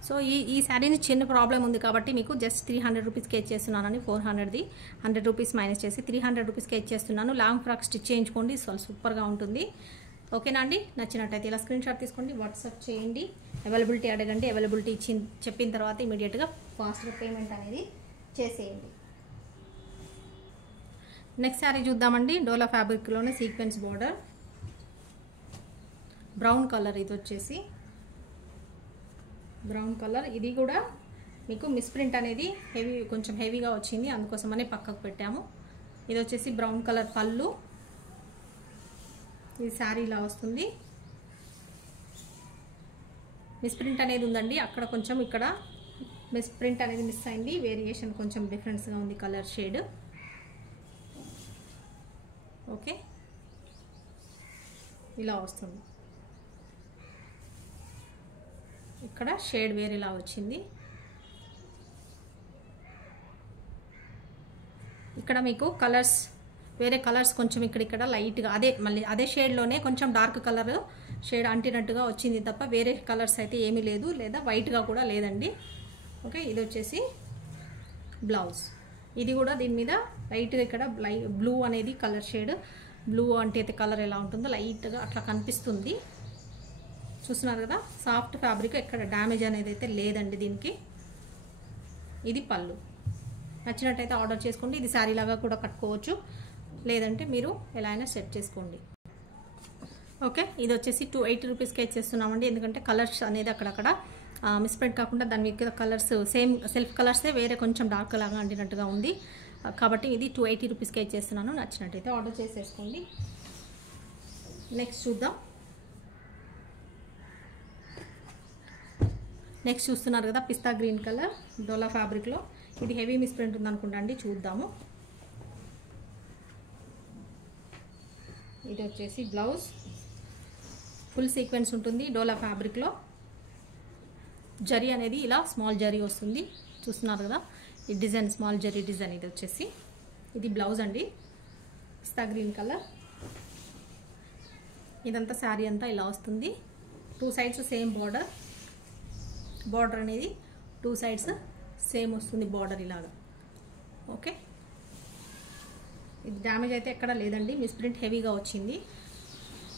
సో ఈ శారీని చిన్న ప్రాబ్లం ఉంది కాబట్టి మీకు జస్ట్ 300 రూపీస్కి ఇచ్చేస్తున్నానని, 400ది 100 రూపీస్ మైనస్ చేసి 300 రూపీస్కి ఇచ్చేస్తున్నాను. లాంగ్ ఫ్రాక్ స్టిచ్ చేయించుకోండి, సూపర్గా ఉంటుంది. ఓకేనా అండి, నచ్చినట్టయితే ఇలా స్క్రీన్ షాట్ తీసుకోండి, వాట్సాప్ చేయండి, అవైలబిలిటీ అడగండి. అవైలబిలిటీ చెప్పిన తర్వాత ఇమీడియట్గా ఫాస్ట్గా పేమెంట్ అనేది చేసేయండి. నెక్స్ట్ శారీ చూద్దామండి. డోలా ఫ్యాబ్రిక్లోనే సీక్వెన్స్ బార్డర్, బ్రౌన్ కలర్. ఇది వచ్చేసి బ్రౌన్ కలర్. ఇది కూడా మీకు మిస్ప్రింట్ అనేది కొంచెం హెవీగా వచ్చింది, అందుకోసమనే పక్కకు పెట్టాము. ఇది వచ్చేసి బ్రౌన్ కలర్ పళ్ళు. ఇది శారీ ఇలా వస్తుంది. మిస్ప్రింట్ అనేది ఉందండి అక్కడ కొంచెం, ఇక్కడ మిస్ప్రింట్ అనేది మిస్ అయింది, వేరియేషన్ కొంచెం డిఫరెన్స్గా ఉంది కలర్ షేడ్. ఓకే, ఇలా వస్తుంది. ఇక్కడ షేడ్ వేరేలా వచ్చింది. ఇక్కడ మీకు కలర్స్ వేరే కలర్స్ కొంచెం ఇక్కడ లైట్గా మళ్ళీ అదే షేడ్లోనే కొంచెం డార్క్ కలర్ షేడ్ అంటినట్టుగా వచ్చింది తప్ప వేరే కలర్స్ అయితే ఏమీ లేదు, లేదా వైట్గా కూడా లేదండి. ఓకే, ఇది వచ్చేసి బ్లౌజ్. ఇది కూడా దీని మీద లైట్గా ఇక్కడ బ్లూ అనేది కలర్ షేడ్, బ్లూ అంటే అయితే కలర్ ఎలా ఉంటుందో లైట్గా అట్లా కనిపిస్తుంది. చూస్తున్నారు కదా, సాఫ్ట్ ఫ్యాబ్రిక్, ఎక్కడ డ్యామేజ్ అనేది అయితే లేదండి దీనికి. ఇది పళ్ళు. నచ్చినట్టయితే ఆర్డర్ చేసుకోండి. ఇది శారీ లాగా కూడా కట్టుకోవచ్చు, లేదంటే మీరు ఎలా అయినా సెట్ చేసుకోండి. ఓకే, ఇది వచ్చేసి 280 రూపీస్కి ఇచ్చేస్తున్నామండి. ఎందుకంటే కలర్స్ అనేది అక్కడక్కడ మిస్ప్రింట్ కాకుండా దాని మీద కలర్స్ సేమ్ సెల్ఫ్ కలర్సే వేరే కొంచెం డార్క్ లాగా అంటినట్టుగా ఉంది కాబట్టి ఇది 280 రూపీస్కి ఇచ్చేస్తున్నాను. నచ్చినట్టయితే ఆర్డర్ చేసేసుకోండి. నెక్స్ట్ చూద్దాం. నెక్స్ట్ చూస్తున్నారు కదా, పిస్తా గ్రీన్ కలర్ డోలా ఫ్యాబ్రిక్లో. ఇది హెవీ మిస్ప్రింట్ ఉందనుకుంటా అండి, చూద్దాము. ఇది వచ్చేసి బ్లౌజ్, ఫుల్ సీక్వెన్స్ ఉంటుంది డోలా ఫ్యాబ్రిక్లో. జరీ అనేది ఇలా స్మాల్ జరీ వస్తుంది, చూస్తున్నారు కదా, ఈ డిజైన్ స్మాల్ జరీ డిజైన్. ఇది వచ్చేసి ఇది బ్లౌజ్ అండి, పిస్తా గ్రీన్ కలర్. ఇదంతా శారీ అంతా ఇలా వస్తుంది. 2 సైడ్స్ సేమ్ బార్డర్ అనేది 2 సైడ్స్ సేమ్ వస్తుంది బార్డర్ ఇలాగా. ఓకే, ఇది డ్యామేజ్ అయితే ఎక్కడ లేదండి, మిస్ప్రింట్ హెవీగా వచ్చింది,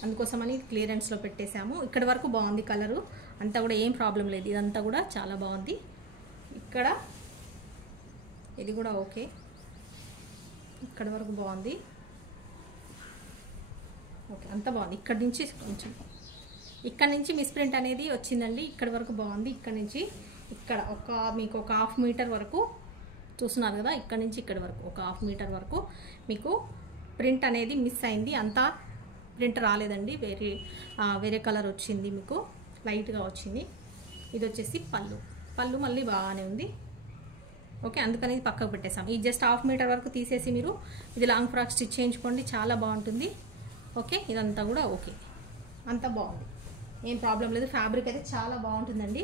అందుకోసమని క్లియరెన్స్లో పెట్టేశాము. ఇక్కడి వరకు బాగుంది కలరు అంతా కూడా, ఏం ప్రాబ్లం లేదు, ఇదంతా కూడా చాలా బాగుంది. ఇక్కడ ఇది కూడా ఓకే, ఇక్కడ వరకు బాగుంది. ఓకే, అంతా బాగుంది. ఇక్కడ నుంచి కొంచెం ఇక్కడ నుంచి మిస్ప్రింట్ అనేది వచ్చిందండి, ఇక్కడ వరకు బాగుంది. ఇక్కడ నుంచి ఇక్కడ మీకు ఒక 1/2 మీటర్ వరకు చూస్తున్నారు కదా, ఇక్కడ నుంచి ఇక్కడ వరకు ఒక 1/2 మీటర్ వరకు మీకు ప్రింట్ అనేది మిస్ అయింది. అంతా ప్రింట్ రాలేదండి, వేరే కలర్ వచ్చింది మీకు. లైట్గా వచ్చింది. ఇది వచ్చేసి పళ్ళు మళ్ళీ బాగానే ఉంది. ఓకే, అందుకని ఇది పక్కకు పెట్టేసాం. ఈ జస్ట్ 1/2 మీటర్ వరకు తీసేసి మీరు ఇది లాంగ్ ఫ్రాక్ స్టిచ్ చేయించుకోండి, చాలా బాగుంటుంది. ఓకే, ఇదంతా కూడా ఓకే, అంతా బాగుంది, ఏం ప్రాబ్లం లేదు. ఫ్యాబ్రిక్ అయితే చాలా బాగుంటుందండి.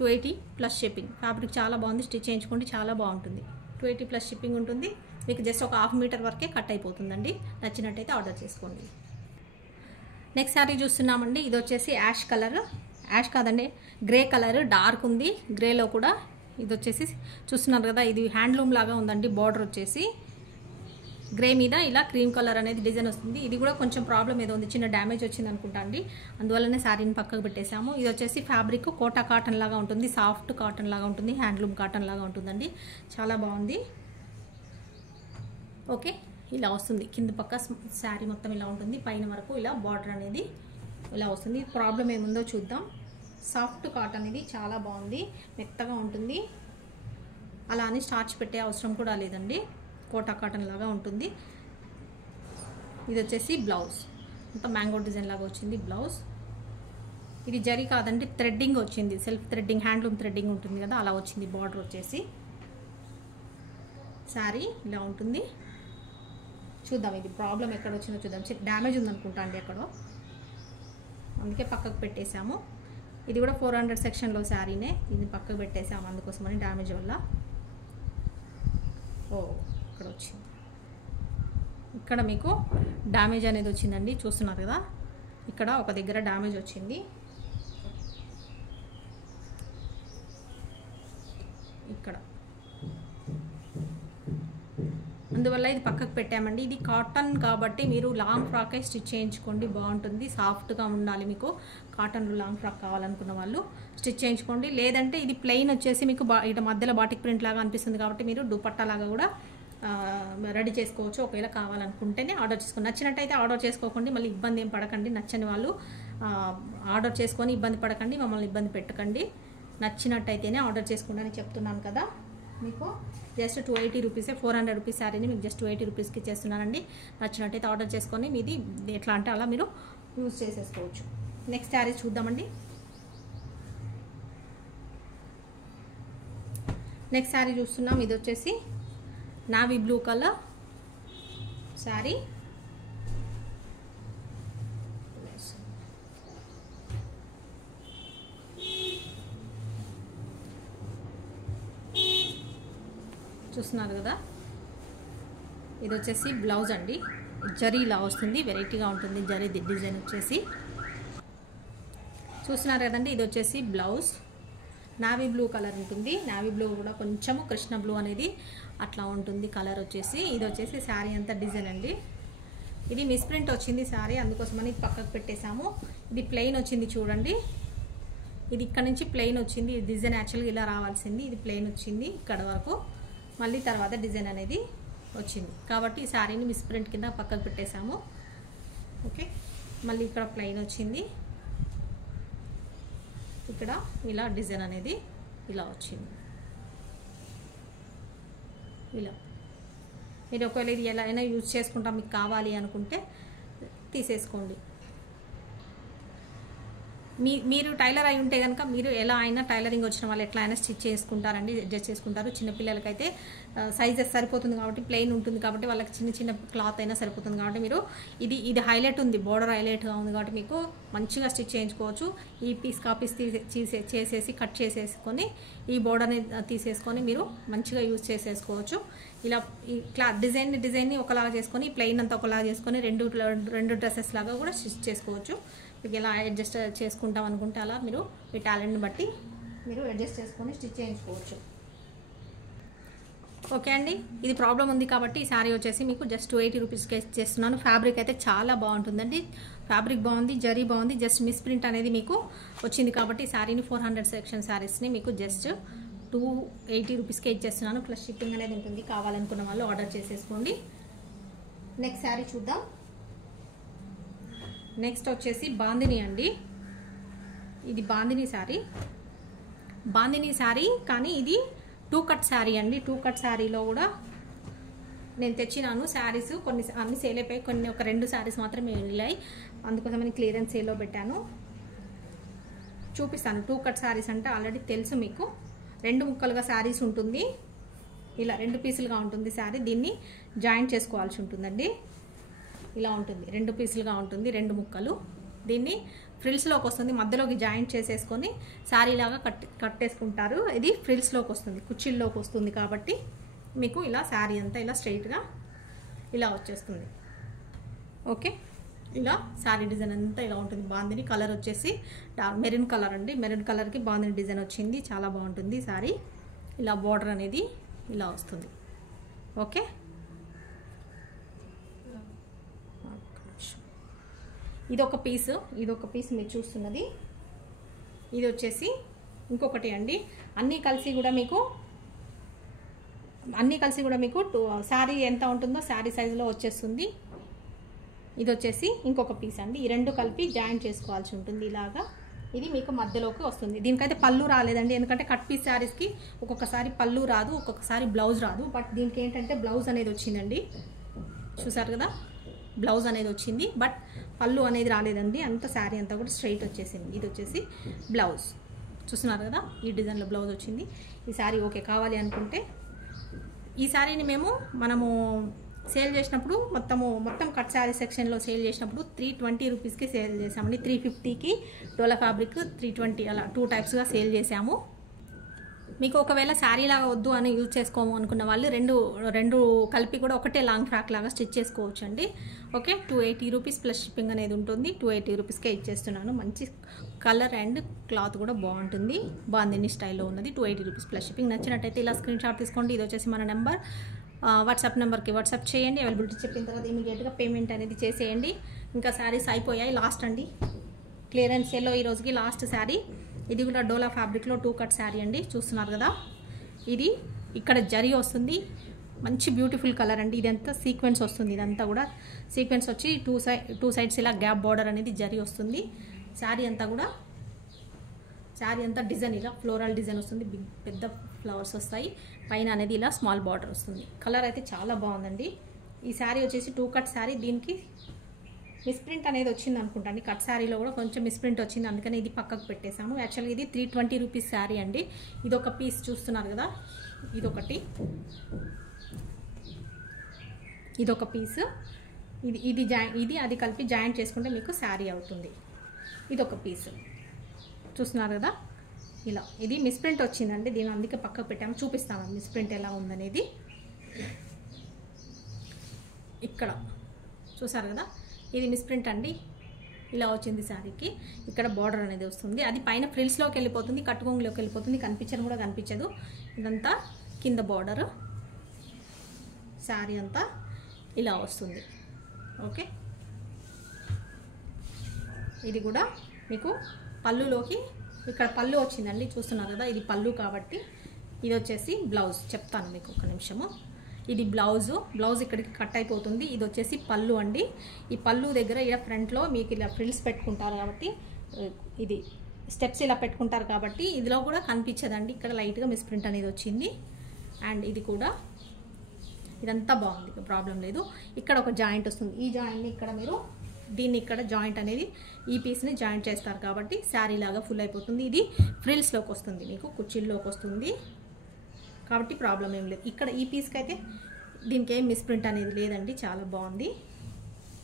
280 ప్లస్ షిప్పింగ్. ఫ్యాబ్రిక్ చాలా బాగుంది, స్టిచ్ చేయించుకోండి, చాలా బాగుంటుంది. 280 ప్లస్ షిప్పింగ్ ఉంటుంది. మీకు జస్ట్ ఒక 1/2 మీటర్ వరకే కట్ అయిపోతుందండి. నచ్చినట్టయితే ఆర్డర్ చేసుకోండి. నెక్స్ట్ శారీ చూస్తున్నామండి. ఇది వచ్చేసి యాష్ కలర్, యాష్ కాదండి గ్రే కలర్, డార్క్ ఉంది గ్రేలో కూడా. ఇది వచ్చేసి చూస్తున్నారు కదా, ఇది హ్యాండ్లూమ్ లాగా ఉందండి. బార్డర్ వచ్చేసి గ్రే మీద ఇలా క్రీమ్ కలర్ అనేది డిజైన్ వస్తుంది. ఇది కూడా కొంచెం ప్రాబ్లం ఏదో ఉంది, చిన్న డ్యామేజ్ వచ్చింది అనుకుంటా అండి, అందువల్లనే శారీని పక్కకు పెట్టేశాము. ఇది వచ్చేసి ఫ్యాబ్రిక్ కోటా కాటన్ లాగా ఉంటుంది, సాఫ్ట్ కాటన్ లాగా ఉంటుంది, హ్యాండ్లూమ్ కాటన్ లాగా ఉంటుందండి, చాలా బాగుంది. ఓకే, ఇలా వస్తుంది. కింద పక్క శారీ మొత్తం ఇలా ఉంటుంది, పైన వరకు ఇలా బార్డర్ అనేది ఇలా వస్తుంది. ప్రాబ్లం ఏముందో చూద్దాం. సాఫ్ట్ కాటన్ ఇది చాలా బాగుంది, మెత్తగా ఉంటుంది. అలా అని స్టార్చ్ పెట్టే అవసరం కూడా లేదండి, కోటా కాటన్ లాగా ఉంటుంది. ఇది వచ్చేసి బ్లౌజ్, అంతా మ్యాంగో డిజైన్ లాగా వచ్చింది బ్లౌజ్. ఇది జరీ కాదండి, థ్రెడ్డింగ్ వచ్చింది, సెల్ఫ్ థ్రెడ్డింగ్, హ్యాండ్లూమ్ థ్రెడ్డింగ్ ఉంటుంది కదా, అలా వచ్చింది బార్డర్ వచ్చేసి. శారీ ఇలా ఉంటుంది. చూద్దాం ఇది ప్రాబ్లం ఎక్కడ వచ్చిందో చూద్దాం. డ్యామేజ్ ఉందనుకుంటా అండి ఎక్కడో, అందుకే పక్కకు పెట్టేశాము. ఇది కూడా 400 సెక్షన్లో శారీనే, ఇది పక్కకు పెట్టేసాము అందుకోసమని, డ్యామేజ్ వల్ల. ఓ, ఇక్కడ వచ్చింది, ఇక్కడ మీకు డ్యామేజ్ అనేది వచ్చిందండి, చూస్తున్నారు కదా, ఇక్కడ ఒక దగ్గర డ్యామేజ్ వచ్చింది. ఇక్కడ అందువల్ల ఇది పక్కకు పెట్టామండి. ఇది కాటన్ కాబట్టి మీరు లాంగ్ ఫ్రాకే స్టిచ్ చేయించుకోండి, బాగుంటుంది, సాఫ్ట్గా ఉండాలి. మీకు కాటన్లో లాంగ్ ఫ్రాక్ కావాలనుకున్న వాళ్ళు స్టిచ్ చేయించుకోండి. లేదంటే ఇది ప్లెయిన్ వచ్చేసి మీకు ఇటు మధ్యలో బాటిక్ ప్రింట్ లాగా అనిపిస్తుంది కాబట్టి మీరు దుపట్టా లాగా కూడా రెడీ చేసుకోవచ్చు. ఒకవేళ కావాలనుకుంటేనే ఆర్డర్ చేసుకోండి. నచ్చినట్టయితే ఆర్డర్ చేసుకోకండి, మళ్ళీ ఇబ్బంది ఏం పడకండి. నచ్చని వాళ్ళు ఆర్డర్ చేసుకొని ఇబ్బంది పడకండి, మమ్మల్ని ఇబ్బంది పెట్టకండి. నచ్చినట్టయితేనే ఆర్డర్ చేసుకోండి అని చెప్తున్నాను కదా. మీకు జస్ట్ 280 రూపీసే, 400 రూపీస్ శారీని మీకు జస్ట్ 280 రూపీస్కి ఇచ్చేస్తున్నానండి. నచ్చినట్టయితే ఆర్డర్ చేసుకొని మీది ఎట్లా అంటే అలా మీరు యూజ్ చేసేసుకోవచ్చు. నెక్స్ట్ శారీ చూద్దామండి. నెక్స్ట్ శారీ చూస్తున్నాం. ఇది వచ్చేసి నావీ బ్లూ కలర్ శారీ. చూస్తున్నారు కదా, ఇది వచ్చేసి బ్లౌజ్ అండి. జరీ ఇలా వస్తుంది, వెరైటీగా ఉంటుంది జరీ డిజైన్ వచ్చేసి. చూస్తున్నారు కదండి, ఇది వచ్చేసి బ్లౌజ్. నావీ బ్లూ కలర్ ఉంటుంది, నావీ బ్లూ కూడా కొంచెము కృష్ణ బ్లూ అనేది అట్లా ఉంటుంది కలర్ వచ్చేసి. ఇది వచ్చేసి శారీ అంతా డిజైన్ అండి. ఇది మిస్ప్రింట్ వచ్చింది శారీ, అందుకోసమని పక్కకు పెట్టేశాము. ఇది ప్లెయిన్ వచ్చింది చూడండి, ఇది ఇక్కడ నుంచి ప్లెయిన్ వచ్చింది. ఈ డిజైన్ యాక్చువల్గా ఇలా రావాల్సింది, ఇది ప్లెయిన్ వచ్చింది ఇక్కడ వరకు, మళ్ళీ తర్వాత డిజైన్ అనేది వచ్చింది కాబట్టి ఈ శారీని మిస్ప్రింట్ కింద పక్కకు పెట్టేశాము. ఓకే, మళ్ళీ ఇక్కడ ప్లెయిన్ వచ్చింది, ఇక్కడ ఇలా డిజైన్ అనేది ఇలా వచ్చింది. ఇలా మీరు ఒకవేళ ఇది ఎలా అయినా యూజ్ చేసుకుంటాం, మీకు కావాలి అనుకుంటే తీసేసుకోండి. మీరు టైలర్ అయి ఉంటే కనుక మీరు ఎలా అయినా టైలరింగ్ వచ్చిన వాళ్ళు ఎట్లా అయినా స్టిచ్ చేసుకుంటారండి, అడ్జస్ట్ చేసుకుంటారు. చిన్నపిల్లలకైతే సైజెస్ సరిపోతుంది కాబట్టి, ప్లెయిన్ ఉంటుంది కాబట్టి వాళ్ళకి చిన్న చిన్న క్లాత్ అయినా సరిపోతుంది కాబట్టి మీరు ఇది హైలైట్ ఉంది, బోర్డర్ హైలైట్గా ఉంది కాబట్టి మీకు మంచిగా స్టిచ్ చేయించుకోవచ్చు. ఈ పీస్ కాపీస్ చేసేసి కట్ చేసేసుకొని ఈ బోర్డర్ని తీసేసుకొని మీరు మంచిగా యూజ్ చేసేసుకోవచ్చు. ఇలా ఈ డిజైన్ని ఒకలాగా చేసుకొని ప్లెయిన్ అంతా ఒకలాగా చేసుకొని రెండు డ్రెస్సెస్ లాగా కూడా స్టిచ్ చేసుకోవచ్చు. మీకు ఎలా అడ్జస్ట్ చేసుకుంటాం అనుకుంటే అలా మీరు మీ టాలెంట్ని బట్టి మీరు అడ్జస్ట్ చేసుకొని స్టిచ్ చేయించుకోవచ్చు. ఓకే అండి, ఇది ప్రాబ్లం ఉంది కాబట్టి ఈ శారీ వచ్చేసి మీకు జస్ట్ 280 రూపీస్కి చేస్తున్నాను. ఫ్యాబ్రిక్ అయితే చాలా బాగుంటుందండి, ఫ్యాబ్రిక్ బాగుంది, జరీ బాగుంది. జస్ట్ మిస్ ప్రింట్ అనేది మీకు వచ్చింది కాబట్టి ఈ శారీని 400 సెక్షన్ శారీస్ని మీకు జస్ట్ 280 రూపీస్కే ఇచ్చేస్తున్నాను. ప్లస్ షిప్పింగ్ అనేది ఉంటుంది, కావాలనుకున్న వాళ్ళు ఆర్డర్ చేసేసుకోండి. నెక్స్ట్ శారీ చూద్దాం. నెక్స్ట్ వచ్చేసి బాందిని అండి. ఇది బాందిని శారీ కానీ ఇది 2 కట్ శారీ అండి. 2 కట్ శారీలో కూడా నేను తెచ్చినాను శారీస్, అన్ని సేల్ అయిపోయి, ఒక 2 శారీస్ మాత్రమే వెళ్ళాయి, అందుకోసమని క్లియరెన్స్ సేల్లో పెట్టాను. చూపిస్తాను. 2 కట్ శారీస్ అంటే ఆల్రెడీ తెలుసు మీకు. 2 ముక్కలుగా శారీస్ ఉంటుంది. ఇలా 2 పీసులుగా ఉంటుంది శారీ. దీన్ని జాయింట్ చేసుకోవాల్సి ఉంటుందండి. ఇలా ఉంటుంది, 2 పీసులుగా ఉంటుంది, 2 ముక్కలు. దీన్ని ఫ్రిల్స్లోకి వస్తుంది, మధ్యలోకి జాయింట్ చేసేసుకొని శారీ లాగా కట్టేసుకుంటారు. ఇది ఫ్రిల్స్లోకి వస్తుంది, కుచ్చిల్లోకి వస్తుంది కాబట్టి మీకు ఇలా శారీ అంతా ఇలా స్ట్రైట్గా ఇలా వచ్చేస్తుంది. ఓకే, ఇలా శారీ డిజైన్ అంతా ఇలా ఉంటుంది. బాందిని కలర్ వచ్చేసి మెరూన్ కలర్ అండి. మెరూన్ కలర్కి బాందిని డిజైన్ వచ్చింది, చాలా బాగుంటుంది శారీ. ఇలా బార్డర్ అనేది ఇలా వస్తుంది. ఓకే, ఇదొక పీసు మీరు చూస్తున్నది. ఇది వచ్చేసి ఇంకొకటి అండి. అన్నీ కలిసి కూడా మీకు శారీ ఎంత ఉంటుందో శారీ సైజులో వచ్చేస్తుంది. ఇది వచ్చేసి ఇంకొక పీస్ అండి. ఈ 2 కలిపి జాయింట్ చేసుకోవాల్సి ఉంటుంది ఇలాగా. ఇది మీకు మధ్యలోకి వస్తుంది. దీనికైతే పళ్ళు రాలేదండి, ఎందుకంటే కట్ పీస్ శారీస్కి ఒక్కొక్కసారి పళ్ళు రాదు, ఒక్కొక్కసారి బ్లౌజ్ రాదు. బట్ దీనికి ఏంటంటే బ్లౌజ్ అనేది వచ్చిందండి. చూసారు కదా, బ్లౌజ్ అనేది వచ్చింది, బట్ పళ్ళు అనేది రాలేదండి. అంత శారీ అంతా కూడా స్ట్రైట్ వచ్చేసింది. ఇది వచ్చేసి బ్లౌజ్, చూస్తున్నారు కదా, ఈ డిజైన్లో బ్లౌజ్ వచ్చింది. ఈ శారీ ఓకే కావాలి అనుకుంటే ఈ శారీని మనము సేల్ చేసినప్పుడు మొత్తం కట్ శారీ సెక్షన్లో సేల్ చేసినప్పుడు 320 రూపీస్కి సేల్ చేసామండి. 350కి డోలా ఫ్యాబ్రిక్, 320 అలా 2 టైప్స్గా సేల్ చేసాము. మీకు ఒకవేళ శారీ లాగా వద్దు అని యూజ్ చేసుకోము అనుకున్న వాళ్ళు రెండు కలిపి కూడా ఒకటే లాంగ్ ఫ్రాక్ లాగా స్టిచ్ చేసుకోవచ్చు అండి. ఓకే, 280 రూపీస్ ప్లస్ షిప్పింగ్ అనేది ఉంటుంది. 280 రూపీస్కే ఇచ్చేస్తున్నాను. మంచి కలర్ అండ్ క్లాత్ కూడా బాగుంటుంది, బాందిని స్టైల్లో ఉన్నది. 280 రూపీస్ ప్లస్ షిప్పింగ్. నచ్చినట్టయితే ఇలా స్క్రీన్ షాట్ తీసుకోండి. ఇది వచ్చేసి మన నెంబర్, వాట్సాప్ నెంబర్కి వాట్సాప్ చేయండి. అవైలబిలిటీ చెప్పిన తర్వాత ఇమీడియట్గా పేమెంట్ అనేది చేసేయండి. ఇంకా శారీస్ అయిపోయాయి, లాస్ట్ అండి. క్లియరెన్స్ సేల్లో ఈ రోజుకి లాస్ట్ శారీ. ఇది కూడా డోలా ఫ్యాబ్రిక్లో 2 కట్ శారీ అండి. చూస్తున్నారు కదా, ఇది ఇక్కడ జరీ వస్తుంది, మంచి బ్యూటిఫుల్ కలర్ అండి. ఇదంతా సీక్వెన్స్ వస్తుంది, ఇదంతా కూడా సీక్వెన్స్ వచ్చి టూ సైడ్స్ ఇలా గ్యాప్ బార్డర్ అనేది జరీ వస్తుంది. శారీ అంతా డిజైన్ ఇలా ఫ్లోరల్ డిజైన్ వస్తుంది, పెద్ద ఫ్లవర్స్ వస్తాయి. పైన అనేది ఇలా స్మాల్ బార్డర్ వస్తుంది. కలర్ అయితే చాలా బాగుందండి. ఈ శారీ వచ్చేసి 2 కట్ శారీ. దీనికి మిస్ప్రింట్ అనేది వచ్చింది అనుకుంటాను. కట్ శారీలో కూడా కొంచెం మిస్ప్రింట్ వచ్చింది, అందుకని ఇది పక్కకు పెట్టేశాము. యాక్చువల్గా ఇది 320 రూపీస్ శారీ అండి. ఇదొక పీస్ చూస్తున్నారు కదా, ఇదొక పీస్. ఇది అది కలిపి జాయింట్ చేసుకుంటే మీకు శారీ అవుతుంది. ఇదొక పీస్ చూస్తున్నారు కదా, ఇలా. ఇది మిస్ప్రింట్ వచ్చిందండి, దీని అందుకే పక్కకు పెట్టాము. చూపిస్తాము మిస్ప్రింట్ ఎలా ఉందనేది. ఇక్కడ చూసారు కదా, ఇది మిస్ప్రింట్ అండి. ఇలా వచ్చింది శారీకి. ఇక్కడ బార్డర్ అనేది వస్తుంది, అది పైన ఫ్రిల్స్లోకి వెళ్ళిపోతుంది, కట్టుగొంగులోకి వెళ్ళిపోతుంది, కనిపించను కూడా కనిపించదు. ఇదంతా కింద బార్డర్, శారీ అంతా ఇలా వస్తుంది. ఓకే, ఇది కూడా మీకు పళ్ళులోకి ఇక్కడ పళ్ళు వచ్చిందండి. చూస్తున్నారు కదా, ఇది పళ్ళు కాబట్టి. ఇది వచ్చేసి బ్లౌజ్, చెప్తాను మీకు ఒక నిమిషము. ఇది బ్లౌజ్ ఇక్కడికి కట్ అయిపోతుంది. ఇది వచ్చేసి పళ్ళు అండి. ఈ పళ్ళు దగ్గర ఇలా ఫ్రంట్లో మీకు ఇలా ఫ్రిల్స్ పెట్టుకుంటారు కాబట్టి, ఇది స్టెప్స్ ఇలా పెట్టుకుంటారు కాబట్టి ఇదిలో కూడా కనిపించదండి. ఇక్కడ లైట్గా మిస్ప్రింట్ అనేది వచ్చింది. అండ్ ఇది కూడా ఇదంతా బాగుంది, ప్రాబ్లం లేదు. ఇక్కడ ఒక జాయింట్ వస్తుంది, ఈ జాయింట్ని ఇక్కడ మీరు దీన్ని ఇక్కడ జాయింట్ అనేది ఈ పీస్ని జాయింట్ చేస్తారు కాబట్టి శారీ లాగా ఫుల్ అయిపోతుంది. ఇది ఫ్రిల్స్లోకి వస్తుంది, మీకు కుచ్చిల్లోకి వస్తుంది కాబట్టి ప్రాబ్లం ఏం లేదు. ఇక్కడ ఈ పీస్కి అయితే దీనికి ఏం మిస్ప్రింట్ అనేది లేదండి, చాలా బాగుంది.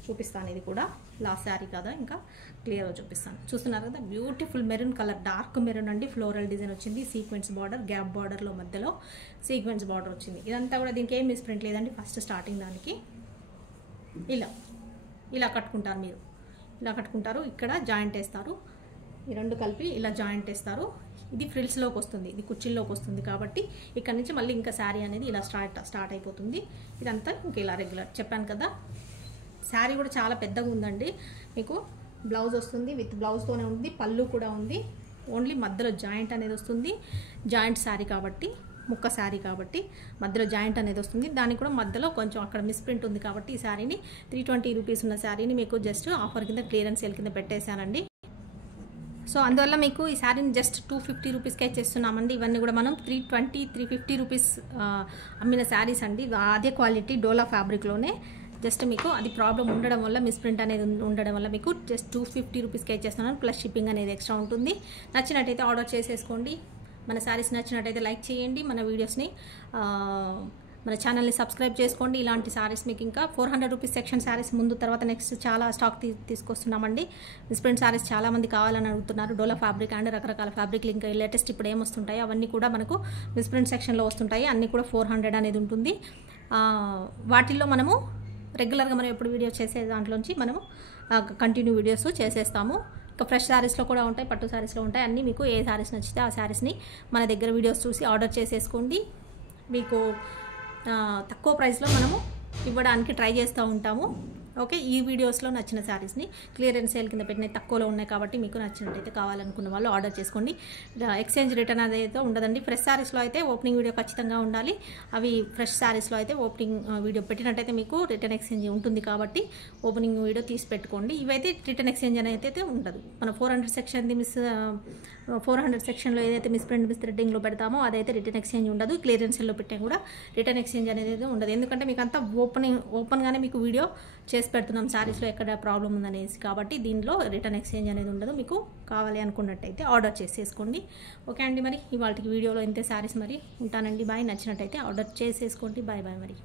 చూపిస్తాను, ఇది కూడా లాస్ట్ శారీ కదా, ఇంకా క్లియర్గా చూపిస్తాను. చూస్తున్నారు కదా, beautiful maroon colour, dark maroon అండి. ఫ్లోరల్ డిజైన్ వచ్చింది, సీక్వెన్స్ బార్డర్, గ్యాప్ బార్డర్లో మధ్యలో సీక్వెన్స్ బార్డర్ వచ్చింది. ఇదంతా కూడా దీనికి ఏం మిస్ప్రింట్ లేదండి. ఫస్ట్ స్టార్టింగ్ దానికి ఇలా కట్టుకుంటారు, మీరు ఇలా కట్టుకుంటారు. ఇక్కడ జాయింట్ వేస్తారు, ఈ 2 కలిపి ఇలా జాయింట్ వేస్తారు. ఇది ఫ్రిల్స్లోకి వస్తుంది, ఇది కుచ్చిల్లోకి వస్తుంది కాబట్టి ఇక్కడ నుంచి మళ్ళీ ఇంకా శారీ అనేది ఇలా స్టార్ట్ అయిపోతుంది. ఇదంతా ఇంకా ఇలా రెగ్యులర్ చెప్పాను కదా. శారీ కూడా చాలా పెద్దగా ఉందండి. మీకు బ్లౌజ్ వస్తుంది, విత్ బ్లౌజ్తోనే ఉంది, పళ్ళు కూడా ఉంది. ఓన్లీ మధ్యలో జాయింట్ అనేది వస్తుంది. జాయింట్ శారీ కాబట్టి, ముక్క శారీ కాబట్టి మధ్యలో జాయింట్ అనేది వస్తుంది. దానికి కూడా మధ్యలో కొంచెం అక్కడ మిస్ప్రింట్ ఉంది కాబట్టి ఈ శారీని 320 రూపీస్ ఉన్న శారీని మీకు జస్ట్ ఆఫర్ కింద క్లియరెన్స్ సేల్ కింద పెట్టేశానండి. సో అందువల్ల మీకు ఈ శారీని జస్ట్ 250 రూపీస్కే ఇచ్చేస్తున్నామండి. ఇవన్నీ కూడా మనం 320, 350 రూపీస్ అమ్మిన శారీస్ అండి. అదే క్వాలిటీ డోలా ఫ్యాబ్రిక్లోనే జస్ట్ మీకు అది ప్రాబ్లం ఉండడం వల్ల మిస్ప్రింట్ అనేది ఉండడం వల్ల మీకు జస్ట్ 250 రూపీస్కి ఇచ్చేస్తున్నాను, ప్లస్ షిప్పింగ్ అనేది ఎక్స్ట్రా ఉంటుంది. నచ్చినట్టయితే ఆర్డర్ చేసేసుకోండి. మన శారీస్ నచ్చినట్టయితే లైక్ చేయండి, మన వీడియోస్ని మన ఛానల్ని సబ్స్క్రైబ్ చేసుకోండి. ఇలాంటి శారీస్ మీకు ఇంకా 400 రూపీస్ సెక్షన్ శారీస్ ముందు తర్వాత నెక్స్ట్ చాలా స్టాక్ తీసుకొస్తున్నామండి. మిస్ప్రింట్ శారీస్ చాలామంది కావాలని అడుగుతున్నారు. డోలా ఫ్యాబ్రిక్ అండ్ రకరకాల ఫ్యాబ్రిక్లు ఇంకా లేటెస్ట్ ఇప్పుడు ఏమొస్తుంటాయి అవన్నీ కూడా మనకు మిస్ప్రింట్ సెక్షన్లో వస్తుంటాయి. అన్నీ కూడా 400 అనేది ఉంటుంది. వాటిల్లో మనము రెగ్యులర్గా మనం ఎప్పుడు వీడియో చేసే దాంట్లోంచి మనము కంటిన్యూ వీడియోస్ చేసేస్తాము. ఇంకా ఫ్రెష్ శారీస్లో కూడా ఉంటాయి, పట్టు శారీస్లో ఉంటాయి. అన్నీ మీకు ఏ శారీస్ నచ్చితే ఆ శారీస్ని మన దగ్గర వీడియోస్ చూసి ఆర్డర్ చేసేసుకోండి. మీకు తక్కువ ప్రైస్లో మనము ఇవ్వడానికి ట్రై చేస్తూ ఉంటాము. ఓకే, ఈ వీడియోస్లో నచ్చిన శారీస్ని క్లియరెన్స్ సేల్ కింద పెట్టినవి తక్కువలో ఉన్నాయి కాబట్టి మీకు నచ్చినట్టయితే కావాలనుకున్న వాళ్ళు ఆర్డర్ చేసుకోండి. ఎక్స్చేంజ్ రిటర్న్ అదైతే ఉండదండి. ఫ్రెష్ శారీస్లో అయితే ఓపెనింగ్ వీడియో ఖచ్చితంగా ఉండాలి. అవి ఫ్రెష్ శారీస్లో అయితే ఓపెనింగ్ వీడియో పెట్టినట్టయితే మీకు రిటర్న్ ఎక్స్చేంజ్ ఉంటుంది కాబట్టి ఓపెనింగ్ వీడియో తీసి పెట్టుకోండి. ఇవైతే రిటర్న్ ఎక్స్చేంజ్ అనేది అయితే ఉండదు. మన 400 సెక్షన్లో ఏదైతే మిస్ప్రింట్ మిస్ థ్రెడ్డింగ్లో పెడతామో అదైతే రిటర్న్ ఎక్స్చేంజ్ ఉండదు. క్లియరెన్స్లో పెట్టినా కూడా రిటర్న్ ఎక్స్చేంజ్ అనేది అయితే ఉండదు. ఎందుకంటే మీకు అంతా ఓపెన్గానే మీకు వీడియో చేసి పెడుతున్నాం శారీస్లో ఎక్కడ ప్రాబ్లం ఉందనేసి. కాబట్టి దీనిలో రిటర్న్ ఎక్స్చేంజ్ అనేది ఉండదు. మీకు కావాలి అనుకున్నట్టయితే ఆర్డర్ చేసేసుకోండి. ఓకే అండి, మరి ఇవాళకి వీడియోలో ఇంతే శారీస్. మరి ఉంటానండి, బాయ్. నచ్చినట్టయితే ఆర్డర్ చేసేసుకోండి. బాయ్ బాయ్ మరి.